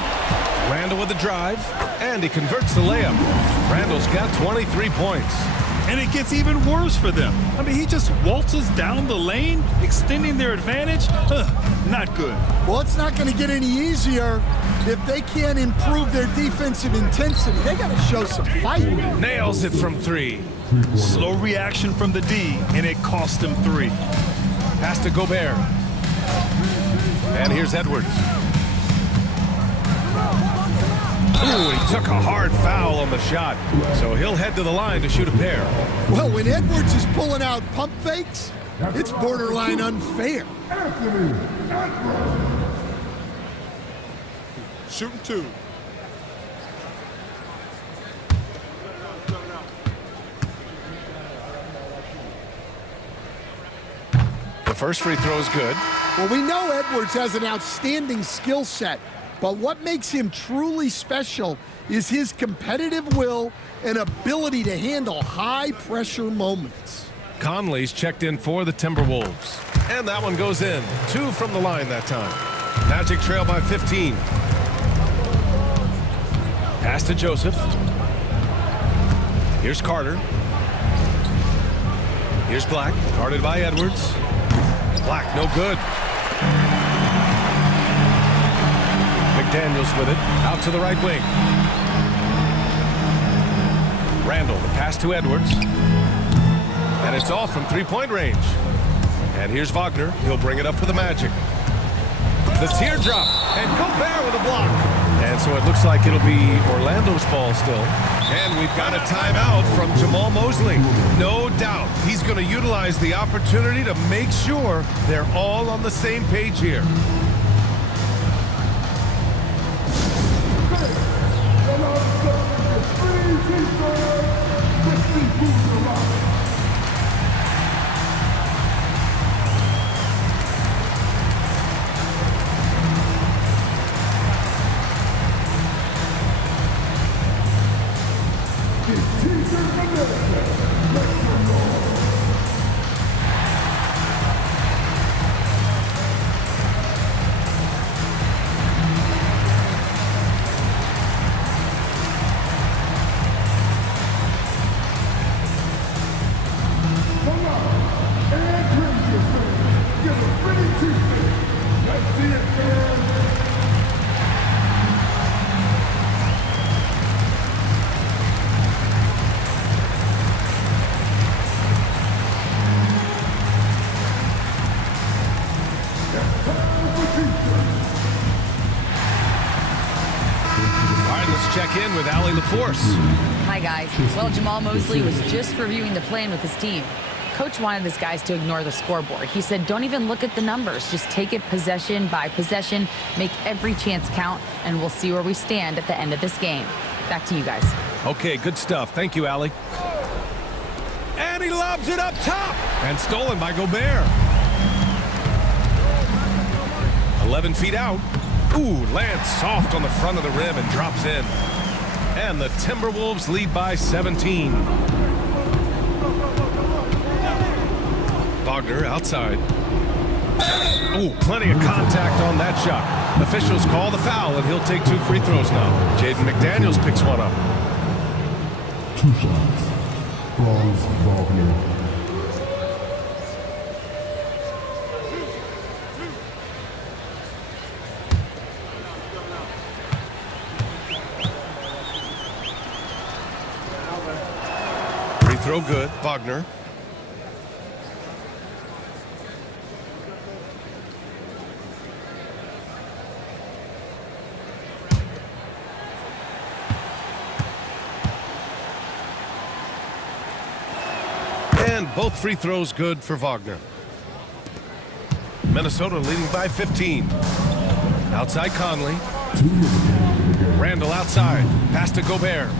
Randall with a drive, and he converts the layup. Randall's got 23 points. And it gets even worse for them. I mean, he just waltzes down the lane, extending their advantage. Not good. Well, it's not going to get any easier if they can't improve their defensive intensity. They got to show some fight. Nails it from 3. Slow reaction from the D, and it cost them 3. Pass to Gobert. And here's Edwards. Ooh, he took a hard foul on the shot, so he'll head to the line to shoot a pair. Well, when Edwards is pulling out pump fakes, it's borderline unfair. Shooting 2. The first free throw is good. Well, we know Edwards has an outstanding skill set, but what makes him truly special is his competitive will and ability to handle high-pressure moments. Conley's checked in for the Timberwolves. And that one goes in. 2 from the line that time. Magic trail by 15. Pass to Joseph. Here's Carter. Here's Black, guarded by Edwards. Black, no good. McDaniels with it, out to the right wing. Randall, the pass to Edwards. And it's off from three-point range. And here's Wagner. He'll bring it up for the Magic. The teardrop, and Gobert with a block. And so it looks like it'll be Orlando's ball still. And we've got a timeout from Jamal Mosley. No doubt he's going to utilize the opportunity to make sure they're all on the same page here. Check in with Allie LaForce. Hi, guys. Well, Jamal Mosley was just reviewing the plan with his team. Coach wanted his guys to ignore the scoreboard. He said, don't even look at the numbers. Just take it possession by possession, make every chance count, and we'll see where we stand at the end of this game. Back to you guys. Okay, good stuff. Thank you, Allie. And he lobs it up top. And stolen by Gobert. 11 feet out. Ooh, lands soft on the front of the rim and drops in. And the Timberwolves lead by 17. Wagner outside. Ooh, plenty of contact on that shot. Officials call the foul, and he'll take 2 free throws now. Jaden McDaniels picks one up. 2 shots. Franz Wagner. Throw good, Wagner. And both free throws good for Wagner. Minnesota leading by 15. Outside Conley. Randall outside. Pass to Gobert.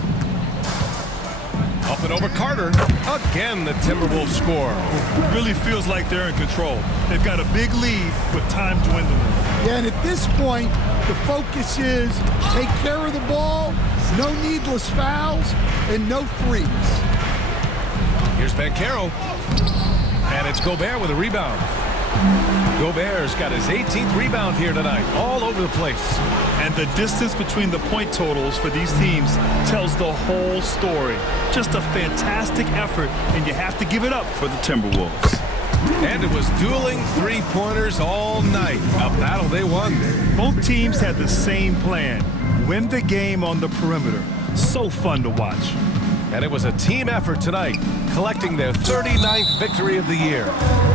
Up and over Carter. Again, the Timberwolves score. It really feels like they're in control. They've got a big lead with time dwindling. Yeah, and at this point, the focus is take care of the ball, no needless fouls, and no threes. Here's Banchero. And it's It's Gobert with a rebound. Gobert's got his 18th rebound here tonight, all over the place. And the distance between the point totals for these teams tells the whole story. Just a fantastic effort, and you have to give it up for the Timberwolves. And it was dueling three-pointers all night, a battle they won. Both teams had the same plan: win the game on the perimeter. So fun to watch. And it was a team effort tonight, collecting their 39th victory of the year.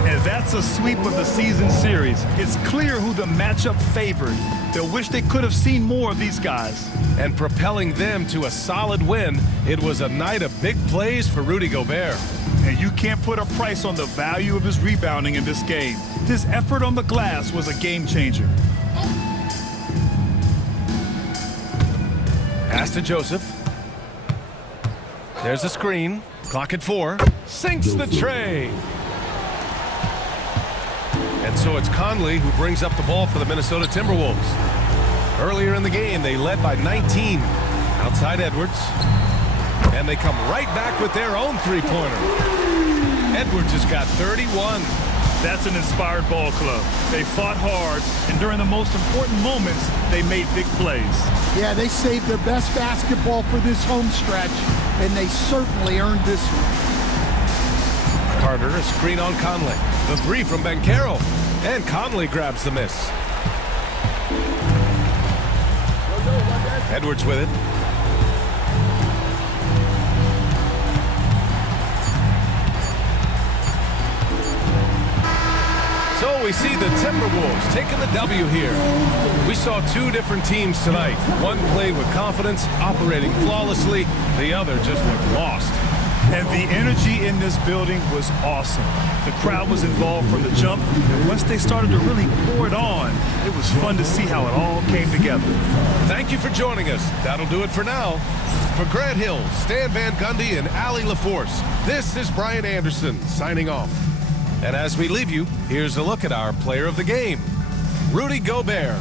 And that's a sweep of the season series. It's clear who the matchup favored. They'll wish they could have seen more of these guys. And propelling them to a solid win, it was a night of big plays for Rudy Gobert. And you can't put a price on the value of his rebounding in this game. His effort on the glass was a game changer. Pass to Joseph. There's a screen. Clock at 4. Sinks the tray. And so it's Conley who brings up the ball for the Minnesota Timberwolves. Earlier in the game, they led by 19. Outside Edwards. And they come right back with their own three-pointer. Edwards has got 31. That's an inspired ball club. They fought hard, and during the most important moments, they made big plays. Yeah, they saved their best basketball for this home stretch, and they certainly earned this one. Carter, a screen on Conley. The three from Banchero. And Conley grabs the miss. Edwards with it. So we see the Timberwolves taking the W here. We saw two different teams tonight. One played with confidence, operating flawlessly. The other just looked lost. And the energy in this building was awesome. The crowd was involved from the jump, and once they started to really pour it on, it was fun to see how it all came together. Thank you for joining us. That'll do it for now. For Grant Hill, Stan Van Gundy, and Allie LaForce, this is Brian Anderson signing off. And as we leave you, here's a look at our player of the game, Rudy Gobert.